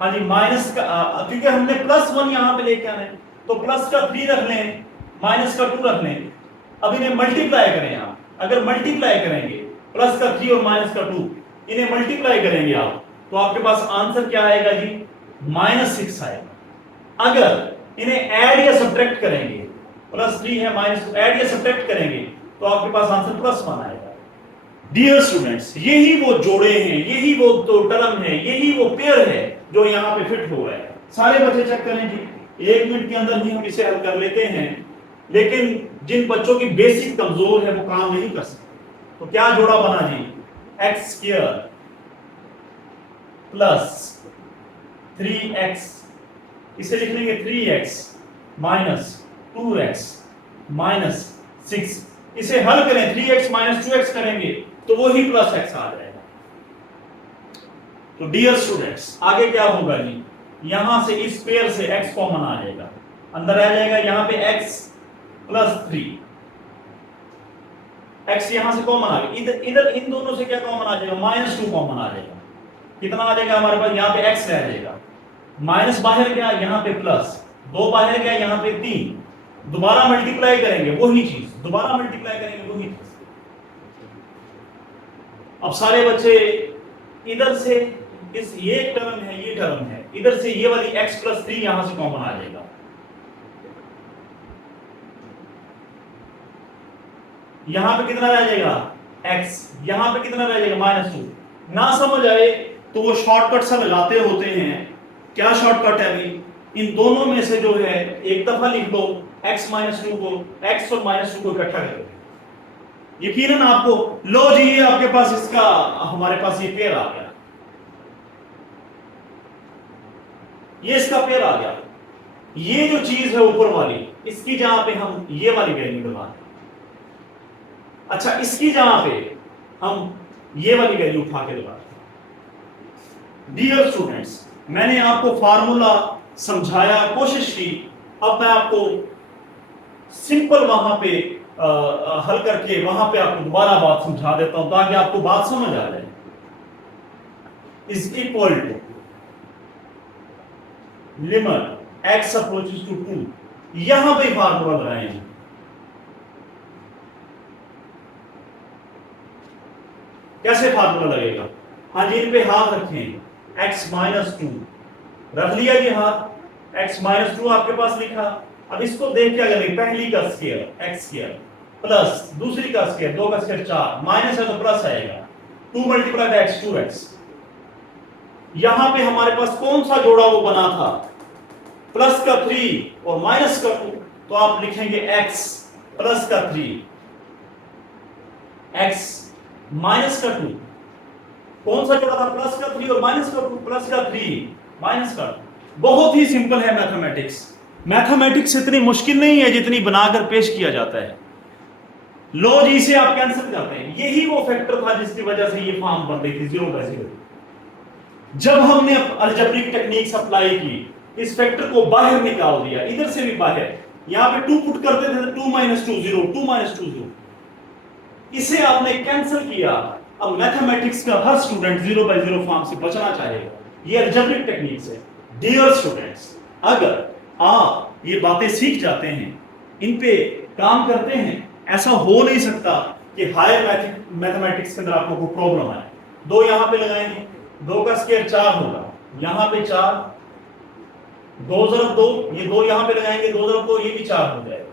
हाँ जी, माइनस का क्योंकि हमने +1 यहां पे लेके आना है तो प्लस का 3 रख लें, माइनस का 2 रख लें। अब इन्हें मल्टीप्लाई करें आप, अगर मल्टीप्लाई करेंगे प्लस का 3 और माइनस का 2, इन्हें मल्टीप्लाई करेंगे आप तो आपके पास आंसर क्या आएगा जी, -6 आएगा। अगर इन्हें ऐड या सब्ट्रैक्ट करेंगे, +3 है माइनस, ऐड या सब्ट्रैक्ट करेंगे तो आपके पास आंसर +1 आएगा। डियर स्टूडेंट्स, यही वो जोड़े हैं, यही वो दो टर्म है, यही वो पेयर है जो यहाँ पे फिट हो रहा है। सारे बच्चे चेक करें जी, 1 मिनट के अंदर ही हम इसे हल कर लेते हैं, लेकिन जिन बच्चों की बेसिक कमजोर है वो काम नहीं कर सकते। तो क्या जोड़ा बना जी, x² प्लस 3x, इसे लिख लेंगे 3x माइनस 2x माइनस 6। इसे हल करें, 3x माइनस 2x करेंगे तो वो ही +x आ जाएगा। तो डियर स्टूडेंट्स, आगे क्या होगा जी, यहां से इस पेयर से x कॉमन आ जाएगा, अंदर आ जाएगा, यहां पे x प्लस 3, x यहां से कॉमन आ गया, इधर इन दोनों से क्या कॉमन आ जाएगा, -2 कॉमन आ जाएगा। कितना आ जाएगा हमारे पास, यहाँ पे x रह जाएगा, माइनस बाहर गया, यहाँ पे प्लस, 2 बाहर गया, यहाँ पे 3, दोबारा मल्टीप्लाई करेंगे वही चीज, दोबारा मल्टीप्लाई करेंगे वही चीज। अब सारे बच्चे इधर से इस ये टर्म है, ये टर्म है, इधर से ये वाली x प्लस 3 यहां से कॉमन आ जाएगा। यहां पे कितना रह जाएगा x, यहां पे कितना रह जाएगा -2। ना समझ आए तो वो शॉर्टकट सा लगाते होते हैं। क्या शॉर्टकट है अभी, इन दोनों में से जो है एक दफा लिख दो x -2 को, x और -2 को इकट्ठा कर दो, यकीनन आपको, लो जी ये आपके पास इसका, हमारे पास ये पेयर आ गया, ये इसका पेयर आ गया। ये जो चीज है ऊपर वाली, इसकी जहां पे हम ये वाली वैल्यू लगाते, अच्छा इसकी जहां पे हम ये वाली वैल्यू उठा के लगाते। डियर स्टूडेंट्स, मैंने आपको फार्मूला समझाया, कोशिश की, अब मैं आपको सिंपल वहां पे हल करके वहां पे आपको दोबारा बात समझा देता हूं ताकि आपको बात समझ आ जाए। Is equal to limit x approaches to 2, यहां पे फार्मूला लगाएंगे। कैसे फार्मूला लगेगा, हाँ जी, इन पे हाथ रखें, x -2 रख लिया जी हाथ, x -2 आपके पास लिखा। अब इसको देख क्या करेंगे, पहली का स्क्वायर x² प्लस दूसरी का स्क्वायर 2 का स्क्वायर 4, माइनस है तो प्लस आएगा, 2 मल्टीप्लाई बाय x 2x। यहां पे हमारे पास कौन सा जोड़ा वो बना था, प्लस का 3 और माइनस का 2, तो आप लिखेंगे x प्लस का 3 x माइनस का 2। कौन सा जोड़ा था, प्लस का 3 और माइनस का 2, प्लस का 3 माइनस का 2। बहुत ही सिंपल है मैथमेटिक्स। मैथमेटिक्स इतनी मुश्किल नहीं है जितनी बनाकर पेश किया जाता है। लो जी से आप कैंसिल करते हैं, यही वो फैक्टर था जिसकी वजह से ये फॉर्म बन रही थी 0/0। जब हमने अलजेब्रिक टेक्निक्स अप्लाई की, इस फैक्टर को बाहर निकाल दिया, इधर से भी बाहर, यहां पे 2 पुट करते थे, 2 - 2 0, 2 - 2 0, इसे आपने कैंसिल किया। अब मैथमेटिक्स का हर स्टूडेंट 0/0 फॉर्म से बचना चाहेगा, ये अलजेब्रिक टेक्निक्स है। डियर स्टूडेंट्स, अगर आप ये बातें सीख जाते हैं, इन पे काम करते हैं, ऐसा हो नहीं सकता कि हायर मैथमेटिक्स के अंदर आपको कोई प्रॉब्लम आए। 2 यहां पे लगाएंगे, 2 का स्क्वायर 4 होगा, यहां पे 4, 2 × 2, ये 2 यहां पे लगाएंगे, 2 × 2 ये भी 4 हो जाएगा,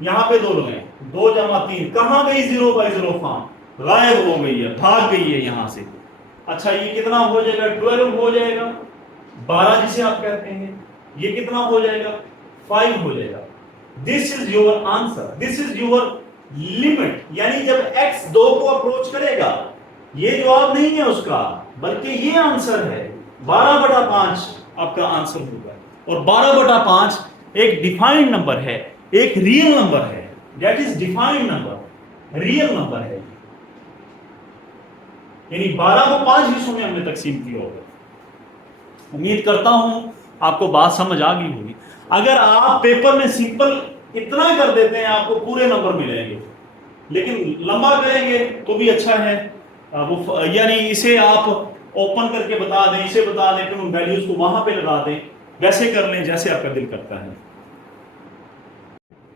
यहां पे 2 लगाएंगे, 2 × 3, कहां गई 0/0 फॉर्म, गायब हो गई है, भाग गई है यहां से। अच्छा ये कितना हो जाएगा, 12 हो जाएगा, 12 जिसे आप कहते हैं, ये कितना हो जाएगा, 5 हो जाएगा। This is your answer, this is your limit. यानी जब x 2 को अप्रोच करेगा, ये जवाब नहीं है उसका, बल्कि ये आंसर है, 12/5 आपका आंसर होगा। और 12/5 एक डिफाइंड नंबर है, एक रियल नंबर है, that is defined number, real number है। यानी 12 को 5 हिस्सों में हमने तकसीम किया होगा। उम्मीद करता हूं आपको बात समझ आ गई होगी। अगर आप पेपर में सिंपल इतना कर देते हैं, आपको पूरे नंबर मिलेंगे, लेकिन लंबा करेंगे तो भी अच्छा है। वो यानी इसे आप ओपन करके बता दें, इसे बता दें, फिर उन वैल्यूज को वहां पे लगा दें, वैसे कर लें जैसे आपका दिल करता है।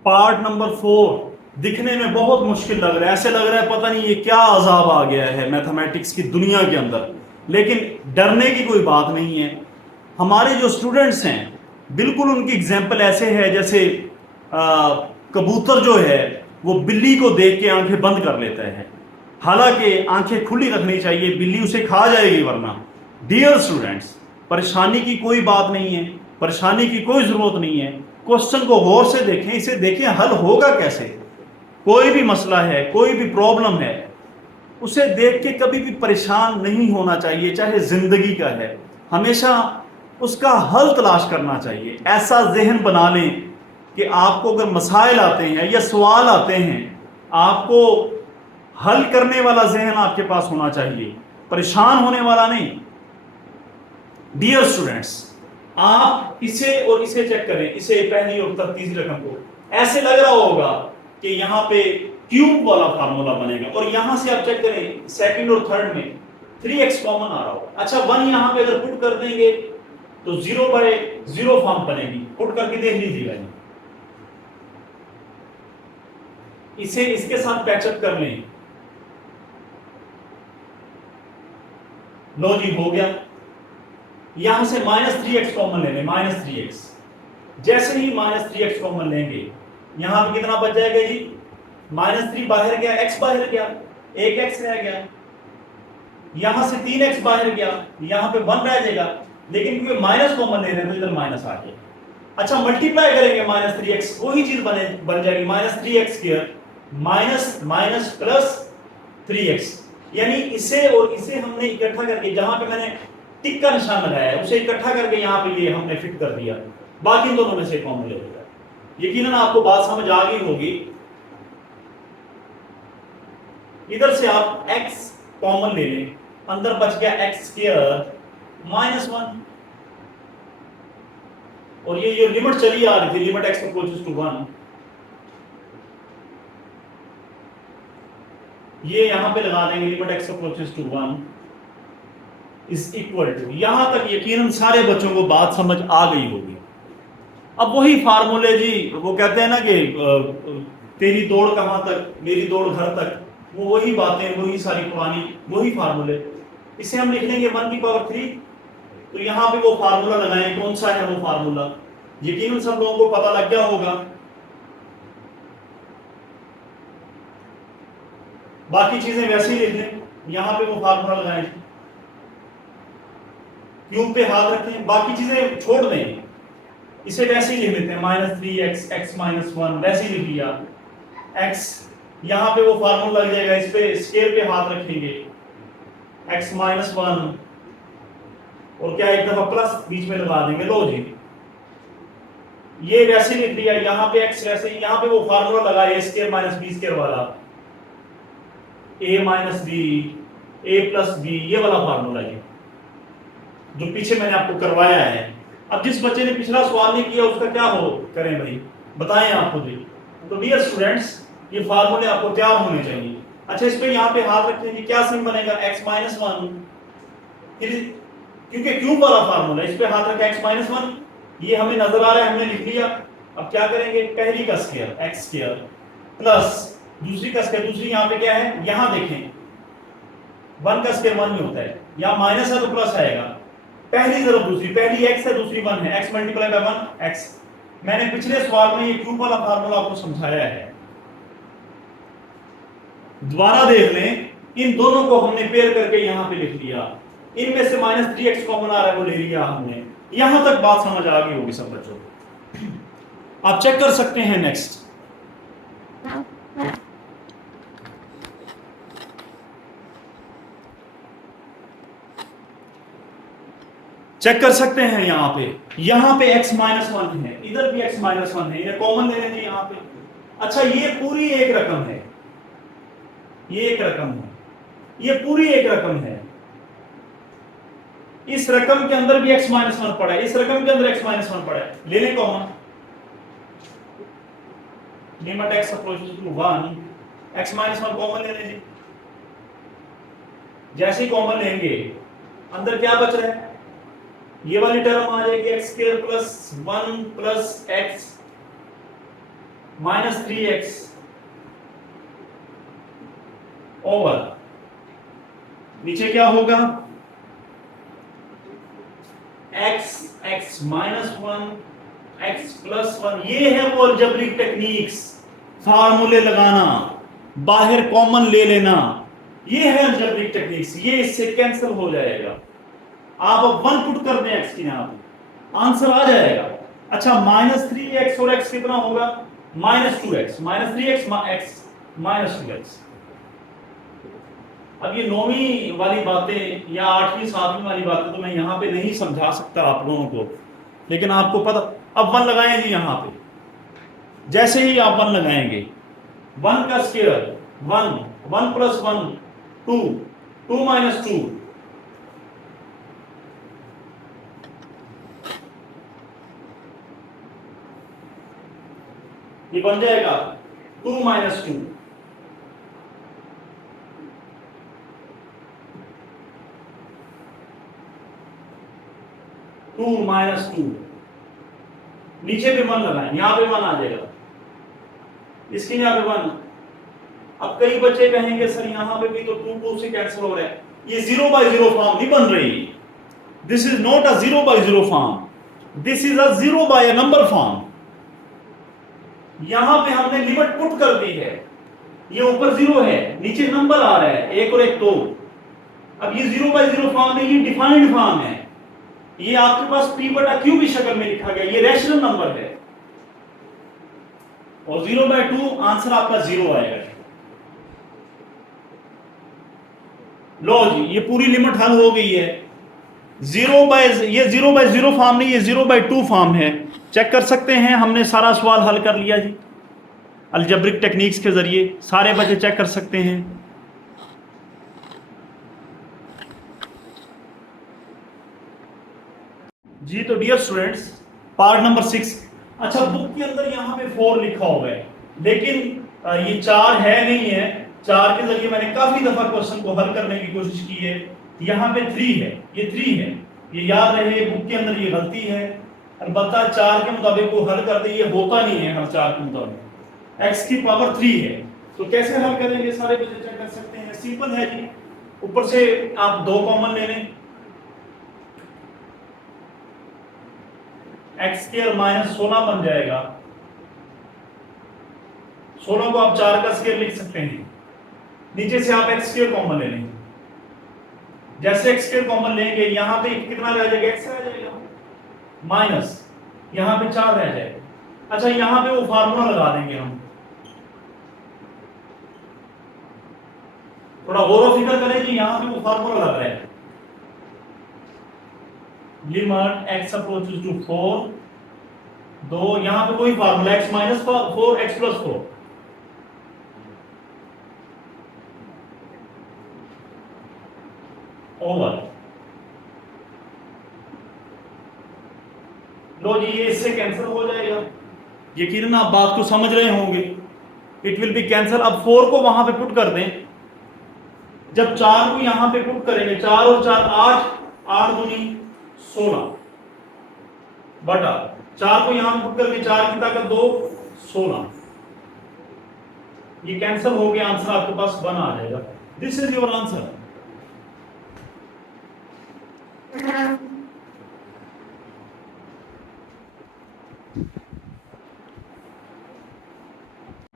पार्ट नंबर 4 दिखने में बहुत मुश्किल लग रहा है, ऐसे लग रहा है पता नहीं ये क्या अजाब आ गया है मैथमेटिक्स की दुनिया के अंदर, लेकिन डरने की कोई बात नहीं है। हमारे जो स्टूडेंट्स हैं, बिल्कुल उनकी एग्जाम्पल ऐसे है जैसे कबूतर जो है वो बिल्ली को देख के आंखें बंद कर लेता है, हालांकि आंखें खुली रखनी चाहिए, बिल्ली उसे खा जाएगी वरना। डियर स्टूडेंट्स, परेशानी की कोई बात नहीं है, परेशानी की कोई जरूरत नहीं है। क्वेश्चन को गौर से देखें, इसे देखें हल होगा कैसे। कोई भी मसला है, कोई भी प्रॉब्लम है, उसे देख के कभी भी परेशान नहीं होना चाहिए, चाहे जिंदगी का है, हमेशा उसका हल तलाश करना चाहिए। ऐसा जहन बना लें कि आपको अगर मसाइल आते हैं या सवाल आते हैं, आपको हल करने वाला जहन आपके पास होना चाहिए, परेशान होने वाला नहीं। डियर स्टूडेंट्स, आप इसे और इसे चेक करें, इसे पहली और तक तीसरी रकम को, ऐसे लग रहा होगा कि यहाँ पे क्यूब वाला फार्मूला बनेगा, और यहां से आप चेक करें सेकंड और थर्ड में 3x कॉमन आ रहा होगा। अच्छा 1 यहां पे अगर पुट कर देंगे तो 0/0 फॉर्म बनेगी, पुट करके देख लीजिएगा। इसे इसके साथ पैचअप कर लें, लो जी हो गया। यहां से -3x कॉमन ले लें, -3x। जैसे ही -3x कॉमन लेंगे, यहां पे कितना बच जाएगा जी, -3 बाहर गया, x बाहर गया, 1x रह गया, यहां से 3x बाहर गया, यहां पे 1 रह जाएगा, लेकिन क्योंकि माइनस कॉमन ले रहे हैं तो इधर माइनस आ गया। अच्छा मल्टीप्लाई करेंगे -3x, वही चीज बन जाएगी, -3x² माइनस प्लस 3x। यानी इसे और इसे हमने इकट्ठा करके, जहां पे मैंने टिक का निशान लगाया है, उसे इकट्ठा करके यहां पे ये हमने फिट कर दिया, बाकी दोनों में से कॉमन ले लेगा। यकीनन आपको बात समझ आ गई होगी। इधर से आप x कॉमन ले लें, अंदर बच गया x² -1, और ये लिमिट चली आ रही थी, लिमिट x अप्रोचेस टू 1, ये यहां पे लगा देंगे, limit x approaches to 1 is equal to, यहां तक यकीनन सारे बच्चों को बात समझ आ गई होगी। अब वही फार्मूले जी, वो कहते हैं ना कि तेरी दौड़ कहां तक, मेरी दौड़ घर तक, वो वही बातें, वही सारी पुरानी, वही फार्मूले। इसे हम लिख लेंगे 1 की पावर 3। तो यहां पे वो फार्मूला लगाएं, कौन सा है वो फार्मूला, यकीनन सब लोगों को पता लग गया होगा। बाकी चीजें वैसे ही लिख लें, यहां पे वो फार्मूला लगाएं, क्यूब पे हाथ रखें, बाकी चीजें छोड़ दें, इसे वैसे ही लिख लेते हैं, -3x x -1, वैसे ही लिख लिया। x यहां पे वो फार्मूला लग जाएगा, इस पे स्केल पे हाथ रखेंगे, x -1, और क्या एक दफा प्लस बीच में लगा देंगे, लो जी ये वैसे लिख दिया, यहाँ पे x वैसे, यहाँ पे वो फार्मूला लगा a square minus b square वाला, a minus b a plus b, ये वाला फार्मूला है जो पीछे मैंने आपको करवाया है। अब जिस बच्चे ने पिछला सवाल नहीं किया उसका क्या हो करें भाई, बताएं आप खुद ही। तो डियर स्टूडेंट्स, ये फार्मूले आपको क्या होने चाहिए। अच्छा, इस पे यहाँ पे हाथ रखने की क्या सिंबल बनेगा, x माइनस वन, क्योंकि क्यूब वाला फार्मूला, इस पे हाथ रखा x माइनस वन, ये हमें नजर आ रहा है, हमने लिख लिया। अब क्या करेंगे, पहली का स्क्वायर x स्क्वायर प्लस दूसरी का स्क्वायर, दूसरी यहाँ पे क्या है, यहाँ देखें 1 का स्क्वायर 1 ही होता है, यहाँ माइनस है तो प्लस आएगा, पहली तरफ दूसरी, पहली x है दूसरी 1 है, x मल्टीप्लाई बाय 1 x। मैंने पिछले सवाल में ये क्यूब वाला फार्मूला आपको समझाया है, दोबारा देख लें। इन दोनों को हमने पेयर करके यहाँ पे लिख लिया, इनमें से माइनस 3x कॉमन आ रहा है वो ले लिया हमने। यहां तक बात समझ आ गई होगी सब बच्चों को। आप चेक कर सकते हैं नेक्स्ट, चेक कर सकते हैं यहाँ पे x माइनस वन है, इधर भी x माइनस वन है, इन्हें कॉमन ले लेंगे यहाँ पे। अच्छा, ये पूरी एक रकम है, ये एक रकम है, ये पूरी एक रकम है, इस रकम के अंदर भी x माइनस वन पड़ा है, इस रकम के अंदर x माइनस वन पड़ा है, ले लें common, limit x approaches to 1, x minus one common ले लेंगे। जैसे ही कॉमन लेंगे अंदर क्या बच रहा है, ये वाली टर्म आ जाएगी x square plus 1 plus x minus 3x over, नीचे क्या होगा, x माइनस 1 x प्लस 1। ये है वो अलजेब्रिक टेक्निक्स, फार्मूले लगाना, बाहर कॉमन ले लेना, ये है अलजेब्रिक टेक्निक्स। ये इससे कैंसिल हो जाएगा, आप अब 1 पुट कर दें x की यहां पे, आंसर आ जाएगा। अच्छा, माइनस 3x और x कितना होगा, minus 2x, minus 3x x minus 2x। अब ये 9वीं वाली बातें या 8वीं 7वीं वाली बातें तो मैं यहाँ पे नहीं समझा सकता आप लोगों को, लेकिन आपको पता। अब 1 लगाएं जी यहाँ पे, जैसे ही आप 1 लगाएंगे, 1 का स्क्वायर 1, 1 प्लस 1 2, 2 माइनस 2, ये बन जाएगा 2 माइनस 2, 2 माइनस 2, नीचे पे 1 लगाएं, यहां पे 1 आ जाएगा, इसके यहां पे 1। अब कई बच्चे कहेंगे सर यहां पे भी तो 2 2 से कैंसिल हो रहा है, ये 0 बाय 0 फॉर्म नहीं बन रही, this is not a 0 by 0 form, this is a 0 by a number form. यहां पे हमने लिमिट पुट कर दी है, ये ऊपर 0 है, नीचे नंबर आ रहा है 1 और 1 2। अब ये 0 बाय 0 फॉर्म है, ये डिफाइंड फॉर्म है, ये आपके पास p बटा q की शक्ल में लिखा गया, ये रैशनल नंबर है, और 0 बाय 2 आंसर आपका 0 आएगा। लो जी, ये पूरी लिमिट हल हो गई है। 0 बाय 0 फॉर्म नहीं, ये 0 बाय 2 फॉर्म है। चेक कर सकते हैं, हमने सारा सवाल हल कर लिया जी अलजेब्रिक टेक्निक्स के जरिए, सारे बच्चे चेक कर सकते हैं। जी तो डियर स्टूडेंट्स, पार्ट नंबर 6। अच्छा, बुक के अंदर यहाँ पे 4 लिखा हुआ है, लेकिन ये 4 है नहीं है, 4 के जरिए मैंने काफी दफा क्वेश्चन को हल करने की कोशिश की है। यहाँ पे 3 है, ये 3 है, ये याद रहे, बुक के अंदर ये गलती है। अलबत्ता 4 के मुताबिक वो हल कर दे, ये होता नहीं है हर 4 के मुताबिक। x की पावर 3 है, तो कैसे हल करेंगे, सारे बच्चे चेक कर सकते हैं। सिंपल है जी, ऊपर से आप 2 कॉमन ले लें, x स्क्वायर माइनस 16 बन जाएगा, 16 को आप 4 का स्क्वायर लिख सकते हैं। नीचे से आप x स्क्वायर कॉमन ले लेंगे, जैसे x स्क्वायर कॉमन लेंगे यहां पे कितना रह जाएगा, x रह जाएगा, माइनस यहां पे 4 रह जाएगा। अच्छा, यहां पे वो फार्मूला लगा देंगे हम, थोड़ा गौर फिक्र करें जी, यहां पे वो फार्मूला लग रहा है, लिमिट x अप्रोचेस टू 4 दो, यहां पे कोई formula x minus 4 x plus 4, over. लो जी, ये इससे कैंसिल हो जाएगा। यकीनन आप बात को समझ रहे होंगे। It will be cancel. अब 4 को वहां पे पुट कर दें। जब 4 को यहां पे पुट करेंगे, 4 और 4 8, 8 दूनी 16 बटा 4 को यहां पे पुट करके 4 की ताकत 2, 16। ये कैंसिल हो गया, आंसर आपके पास 1 आ जाएगा। This is your answer.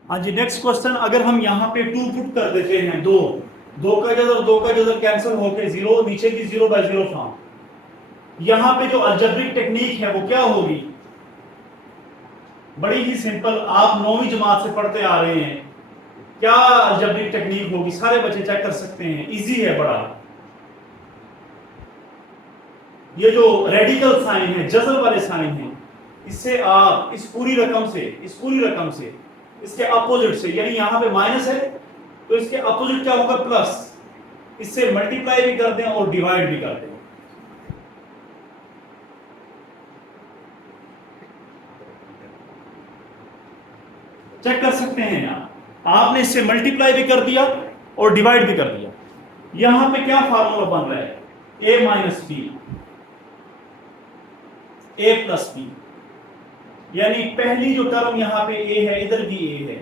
हाँ जी, नेक्स्ट क्वेश्चन। अगर हम यहाँ पे 2 पुट कर देते हैं, 2 का जजर कैंसिल होके 0, नीचे की 0/0 फॉर्म। यहाँ पे जो अलजेब्रिक टेक्निक है वो क्या होगी? बड़ी ही सिंपल, आप 9वीं जमात से पढ़ते आ रहे हैं। क्या अलजेब्रिक टेक्निक होगी? सारे बच्चे चेक कर सकते हैं, इजी है बड़ा। ये जो रेडिकल साइन है, जजर वाले साइन है, इससे आप इस पूरी रकम से इसके अपोजिट से, यानी यहां पे माइनस है तो इसके अपोजिट क्या होगा? प्लस। इससे मल्टीप्लाई भी कर दें और डिवाइड भी कर दें। चेक कर सकते हैं यहां, आपने इससे मल्टीप्लाई भी कर दिया और डिवाइड भी कर दिया। यहां पे क्या फार्मूला बन रहा है? a minus b, a plus b. यानी पहली जो टर्म यहां पे a है, इधर भी a है,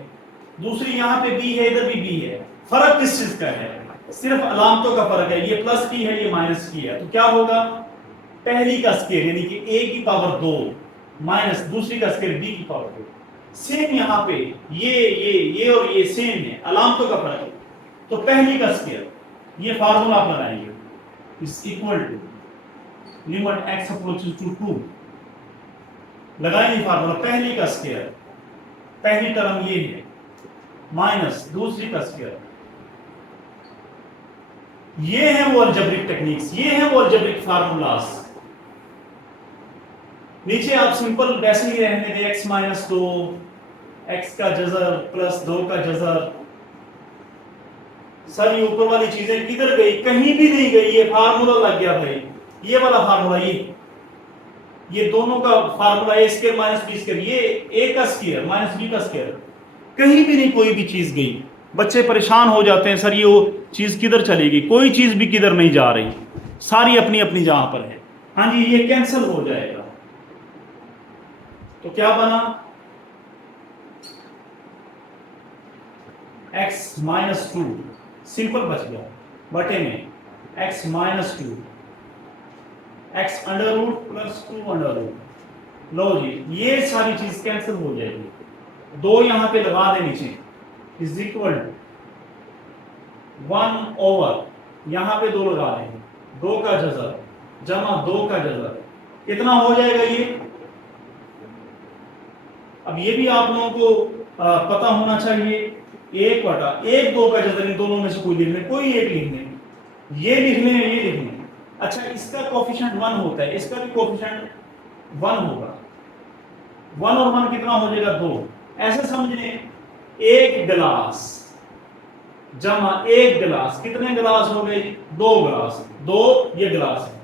दूसरी यहां पे b है, इधर भी b है। फर्क किस चीज का है? सिर्फ अलामतों का फर्क है। ये प्लस की है, ये माइनस की है। तो क्या होगा? पहली का स्केयर यानी कि a की पावर 2 माइनस दूसरी का स्केयर b की पावर 2। सेम यहां पे ये और ये सेम है, अलामतों का फर्क है। तो पहली का स्केयर, ये फार्मूला आप लगाएंगे, is equal to limit x approaches to 2। लगाएंगे फार्मूला, पहली का स्केयर, पहली टर्म ये है, माइनस दूसरी का स्केयर। ये है वो अलजेब्रिक टेक्निक्स, ये है वो अलजेब्रिक फार्मूलास। नीचे आप सिंपल वैसे ही रहने देंगे, x माइनस 2, x का जजर प्लस 2 का जजर। सर ये ऊपर वाली चीजें किधर गई? कहीं भी नहीं गई, ये फार्मूला लग गया भाई। ये वाला फार्मूला, ये दोनों का formula a square minus b square, ये a का स्क्वायर माइनस b का स्क्वायर। कहीं भी नहीं कोई भी चीज गई। बच्चे परेशान हो जाते हैं, सर ये वो चीज किधर चलेगी? कोई चीज भी किधर नहीं जा रही, सारी अपनी अपनी जहां पर है। हाँ जी, ये कैंसिल हो जाएगा। तो क्या बना? x माइनस 2 सिंपल बच गया, बटे में x minus 2, x under root plus 2 under root. लो जी, ये सारी चीज कैंसिल हो जाएगी। 2 यहां पे लगा दे नीचे, इज इक्वल टू 1 ओवर, यहां पे 2 लगा देंगे, 2 का जजर जमा 2 का जजर। कितना हो जाएगा ये? अब ये भी आप लोगों को पता होना चाहिए, 1 बटा 1 2 का जजर, इन दोनों में से कोई लिख लें, कोई एक लिख लें, ये लिख लें, ये लिख लें। अच्छा, इसका कोफिशिएंट 1 होता है, इसका भी कोफिशिएंट 1 होगा। 1 और 1 कितना हो जाएगा? 2। ऐसे समझ लें, 1 गिलास जमा 1 गिलास, कितने गिलास हो गए? 2 गिलास, 2 ये गिलास है।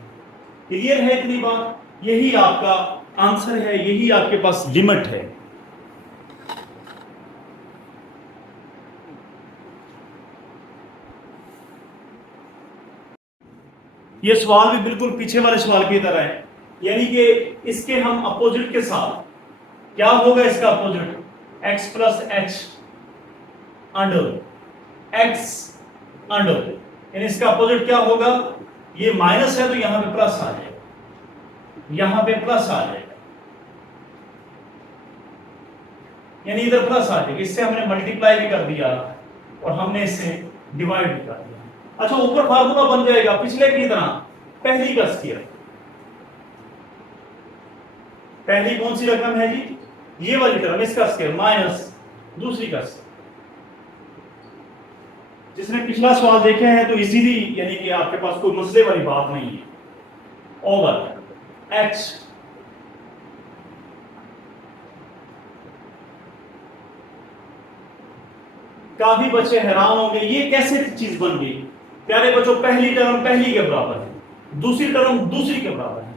क्लियर है इतनी बात? यही आपका आंसर है, यही आपके पास लिमिट है। ये सवाल भी बिल्कुल पीछे वाले सवाल की तरह है, यानी कि इसके हम अपोजिट के साथ, क्या होगा इसका opposite? x plus H under x under, यानी इसका अपोजिट क्या होगा? ये माइनस है तो यहां पे प्लस आ जाएगा, यहां पे प्लस आ जाएगा, यानी इधर प्लस आ जाएगा। इससे हमने मल्टीप्लाई भी कर दिया और हमने इससे डिवाइड भी कर दिया। अच्छा, ऊपर फार्मूला बन जाएगा पिछले की तरह, पहली का स्क्वायर। पहली कौन सी रकम है जी? ये वाली टर्म, इसका स्क्वायर माइनस दूसरी का स्क्वायर। जिसने पिछला सवाल देखे हैं तो इजीली, यानी कि आपके पास कोई मसले वाली बात नहीं है। ओवर h काफी बच्चे हैरान होंगे ये कैसे चीज बन गई। प्यारे बच्चों, पहली टर्म पहली के बराबर है, दूसरी टर्म दूसरी के बराबर है,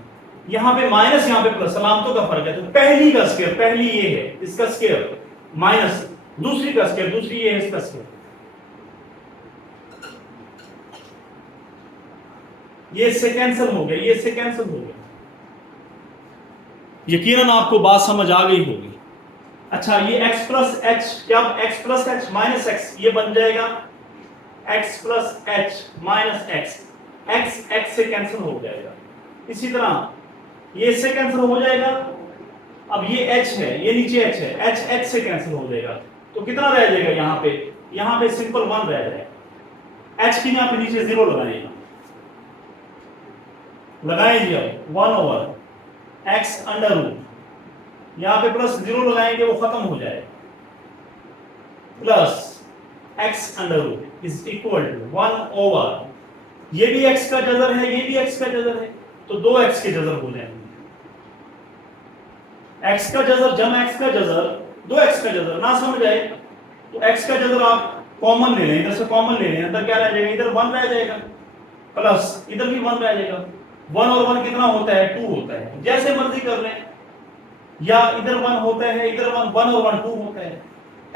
यहाँ पे माइनस यहाँ पे प्लस, सलामतों का फर्क है। तो पहली का स्क्वायर, पहली ये है इसका स्क्वायर माइनस दूसरी का स्क्वायर, दूसरी ये है इसका स्क्वायर, ये इससे कैंसिल हो गया, ये इससे कैंसिल हो गया। यकीनन आपको बात समझ आ गई होगी। अच्छा, ये x प्लस एच, क्या x plus H minus x, ये बन जाएगा x plus H minus x, x x से कैंसिल हो जाएगा। इसी तरह ये इससे कैंसिल हो जाएगा। अब ये h है, ये नीचे h है, h h से कैंसिल हो जाएगा। तो कितना रह जाएगा यहाँ पे सिंपल 1 रह जाएगा। h की यहाँ पे नीचे 0 लगाएगा, लगाएंगे अब 1 ओवर x अंडर रूट, यहाँ पे प्लस 0 लगाएंगे वो खत्म हो जाएगा, plus x under root is equal to 1 over, ये भी x का जजर है, ये भी x का जजर है, तो 2x के जजर हो जाएंगे। x का जजर जमा x का जजर, 2x का जजर ना समझ आए तो x का जजर आप कॉमन ले लें, इधर से कॉमन ले लें, अंदर क्या रह जाएगा, इधर 1 रह जाएगा, प्लस इधर भी 1 रह जाएगा। 1 और 1 कितना होता है, 2 होता है, जैसे मर्जी कर लें, या इधर 1 होता है, इधर 1 और 1 2 होता है।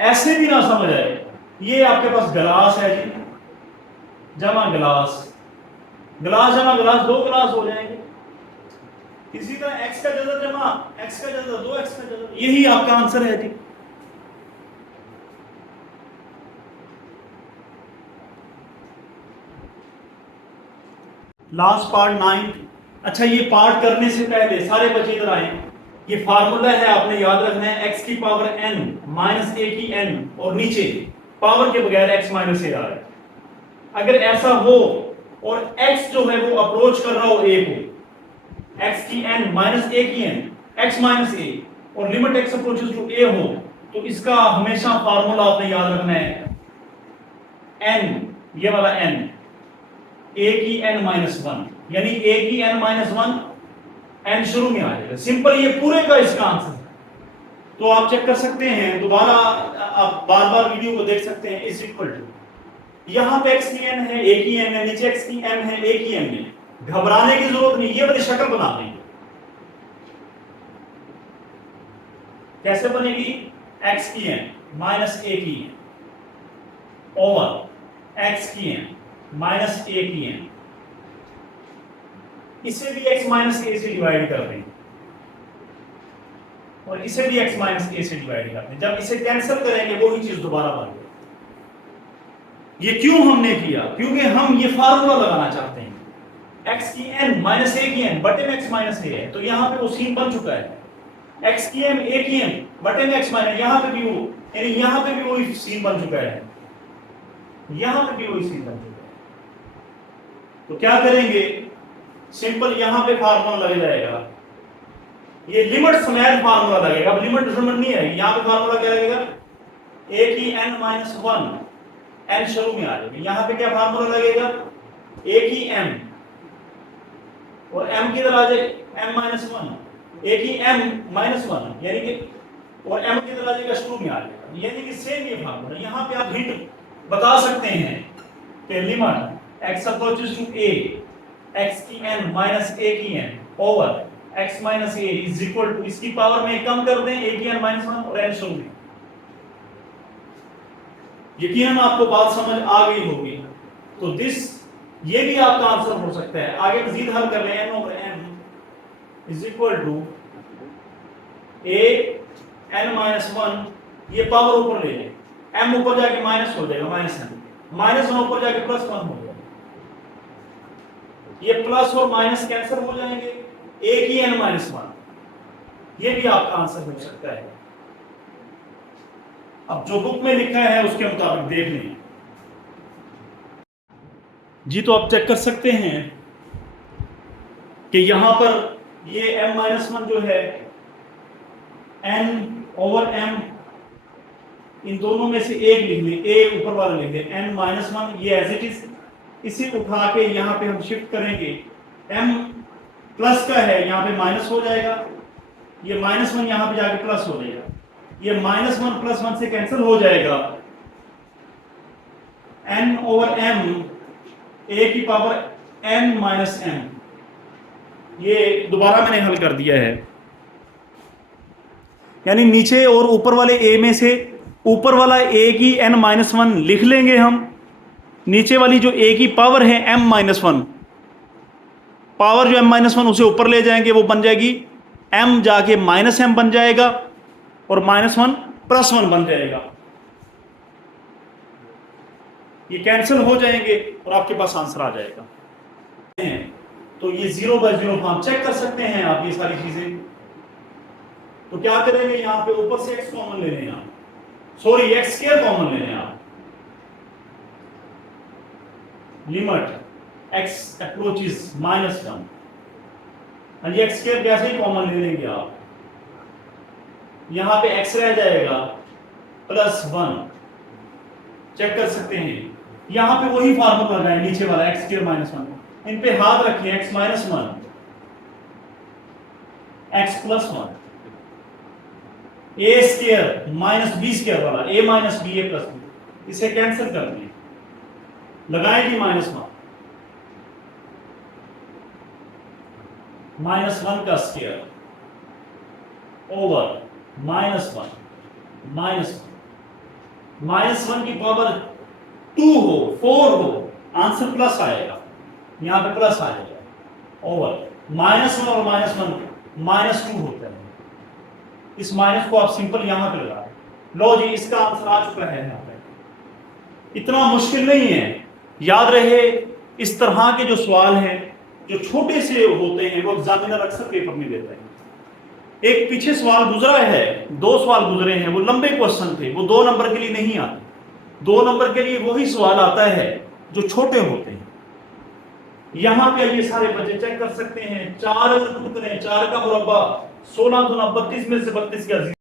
ऐसे भी ना समझ आए, ये आपके पास गिलास है जी, जमा गिलास, गिलास जमा गिलास, 2 गिलास हो जाएंगे। इसी तरह x का जजर जमा x का जजर, 2x का जजर, यही आपका आंसर है जी। Last part 9। अच्छा, ये पार्ट करने से पहले सारे बच्चे इधर आए, ये फार्मूला है आपने याद रखना है, x की पावर n माइनस a की n, और नीचे पावर के बगैर x माइनस a आ रहा है। अगर ऐसा हो और x जो है वो अप्रोच कर रहा हो a को, x की n माइनस a की n, x माइनस a, और limit x approaches to a हो, तो इसका हमेशा फार्मूला आपने याद रखना है n, ये वाला n, a की n माइनस 1, यानी a की n माइनस 1, n शुरू में आ जाएगा। सिंपल, ये पूरे का इसका आंसर है। तो आप चेक कर सकते हैं, दोबारा आप बार बार वीडियो को देख सकते हैं। इज इक्वल टू, यहाँ पे x की n है, a की n है, नीचे x की m है, a की m है, घबराने की जरूरत नहीं, ये वाली शक्ल बना देंगे। कैसे बनेगी, x की n माइनस a की n ओवर x की n माइनस a की n, इसे भी x माइनस a से डिवाइड कर दें, और इसे भी x माइनस a से डिवाइड कर दें। जब इसे कैंसिल करेंगे वही चीज दोबारा बन गई। ये क्यों हमने किया, क्योंकि हम ये फार्मूला लगाना चाहते हैं, x की n माइनस a की n बटे में x माइनस a है, तो यहाँ पे वो सीन बन चुका है, x की m a की n बटे में x माइनस, यहाँ पे भी वो, यानी यहाँ पे भी वही सीन बन चुका है, यहाँ पे भी वही सीन बन चुका है। तो क्या करेंगे, सिंपल यहाँ पे फार्मूला लग जाएगा, ये लिमिट समेत फार्मूला लगेगा। अब लिमिट डिटरमिनेंट नहीं है, यहाँ पे फार्मूला क्या लगेगा, a की n माइनस 1, n शुरू में आ जाएगी, यहाँ पे क्या फार्मूला लगेगा, a की m, और m किधर आ जाए, m माइनस 1, a की m माइनस 1, यानी कि, और m किधर आ जाएगा, शुरू में आ जाएगा, यानी कि सेम ये फार्मूला। यहाँ पे आप हिंट बता सकते हैं कि limit x approaches to a, x की n माइनस a की n over x minus a is equal to, इसकी पावर में कम कर दें, a की n माइनस 1 और n शुरू में। यकीनन आपको बात समझ आ गई होगी। तो दिस, ये भी आपका आंसर हो सकता है। आगे मजीद हल कर लें, n over m is equal to a n minus 1, ये पावर ऊपर ले लें, m ऊपर जाके माइनस हो जाएगा, माइनस n, माइनस 1 ऊपर जाके प्लस 1 हो जाएगा, ये प्लस और माइनस कैंसिल हो जाएंगे, a की n माइनस 1, ये भी आपका आंसर हो सकता है। अब जो बुक में लिखा है उसके मुताबिक देख लें जी। तो आप चेक कर सकते हैं कि यहां पर ये m माइनस 1 जो है, n ओवर m, इन दोनों में से एक लिख लें, a ऊपर वाला लिख लें, n माइनस 1, ये एज इट इज, इसे उठा के यहाँ पे हम शिफ्ट करेंगे, m प्लस का है, यहाँ पे माइनस हो जाएगा, ये माइनस 1 यहाँ पे जाके प्लस हो जाएगा, ये माइनस 1 प्लस 1 से कैंसिल हो जाएगा, n ओवर m a की पावर n माइनस m, ये दोबारा मैंने हल कर दिया है। यानी नीचे और ऊपर वाले a में से ऊपर वाला a की n माइनस वन लिख लेंगे हम, नीचे वाली जो a की पावर है m माइनस वन, पावर जो m माइनस वन उसे ऊपर ले जाएंगे, वो बन जाएगी m जाके माइनस m बन जाएगा और माइनस वन प्लस वन बन जाएगा। ये कैंसिल हो जाएंगे और आपके पास आंसर आ जाएगा। तो ये 0 बाय 0 फॉर्म चेक कर सकते हैं आप ये सारी चीजें। तो क्या करेंगे, यहां पे ऊपर से x कॉमन ले लें आप, सॉरी x स्क्वायर कॉमन ले लें आप, limit x approaches minus one, और ये x स्क्वायर कैसे ही कॉमन ले लेंगे आप, यहां पे x रह जाएगा प्लस वन, चेक कर सकते हैं। यहां पे वही फार्मूला लगाएं नीचे वाला x स्क्वायर माइनस वन, इन पे हाथ रखें x minus one x plus one, a square minus b square वाला a minus b a plus b, इसे कैंसिल कर दें, लगाएंगे माइनस वन, माइनस वन का square over minus one, minus one की पावर 2 हो 4 हो, आंसर प्लस आएगा, यहां पे प्लस आ जाएगा, ओवर माइनस वन और माइनस वन माइनस 2 होता है। इस माइनस को आप सिंपल यहां पे लगा, लो जी इसका आंसर आ चुका है यहां पे। इतना मुश्किल नहीं है, याद रहे इस तरह के जो सवाल हैं जो छोटे से होते हैं वो एग्जामिनर अक्सर पेपर में देता है। एक पीछे सवाल गुजरा है, 2 सवाल गुजरे हैं, वो लंबे क्वेश्चन थे, वो 2 नंबर के लिए नहीं आते। 2 नंबर के लिए वही सवाल आता है जो छोटे होते हैं। यहां पे ये सारे बच्चे चेक कर सकते हैं, 4 अगर पुट करें, 4 का मुरब्बा 16 गुना 32 में से 32 का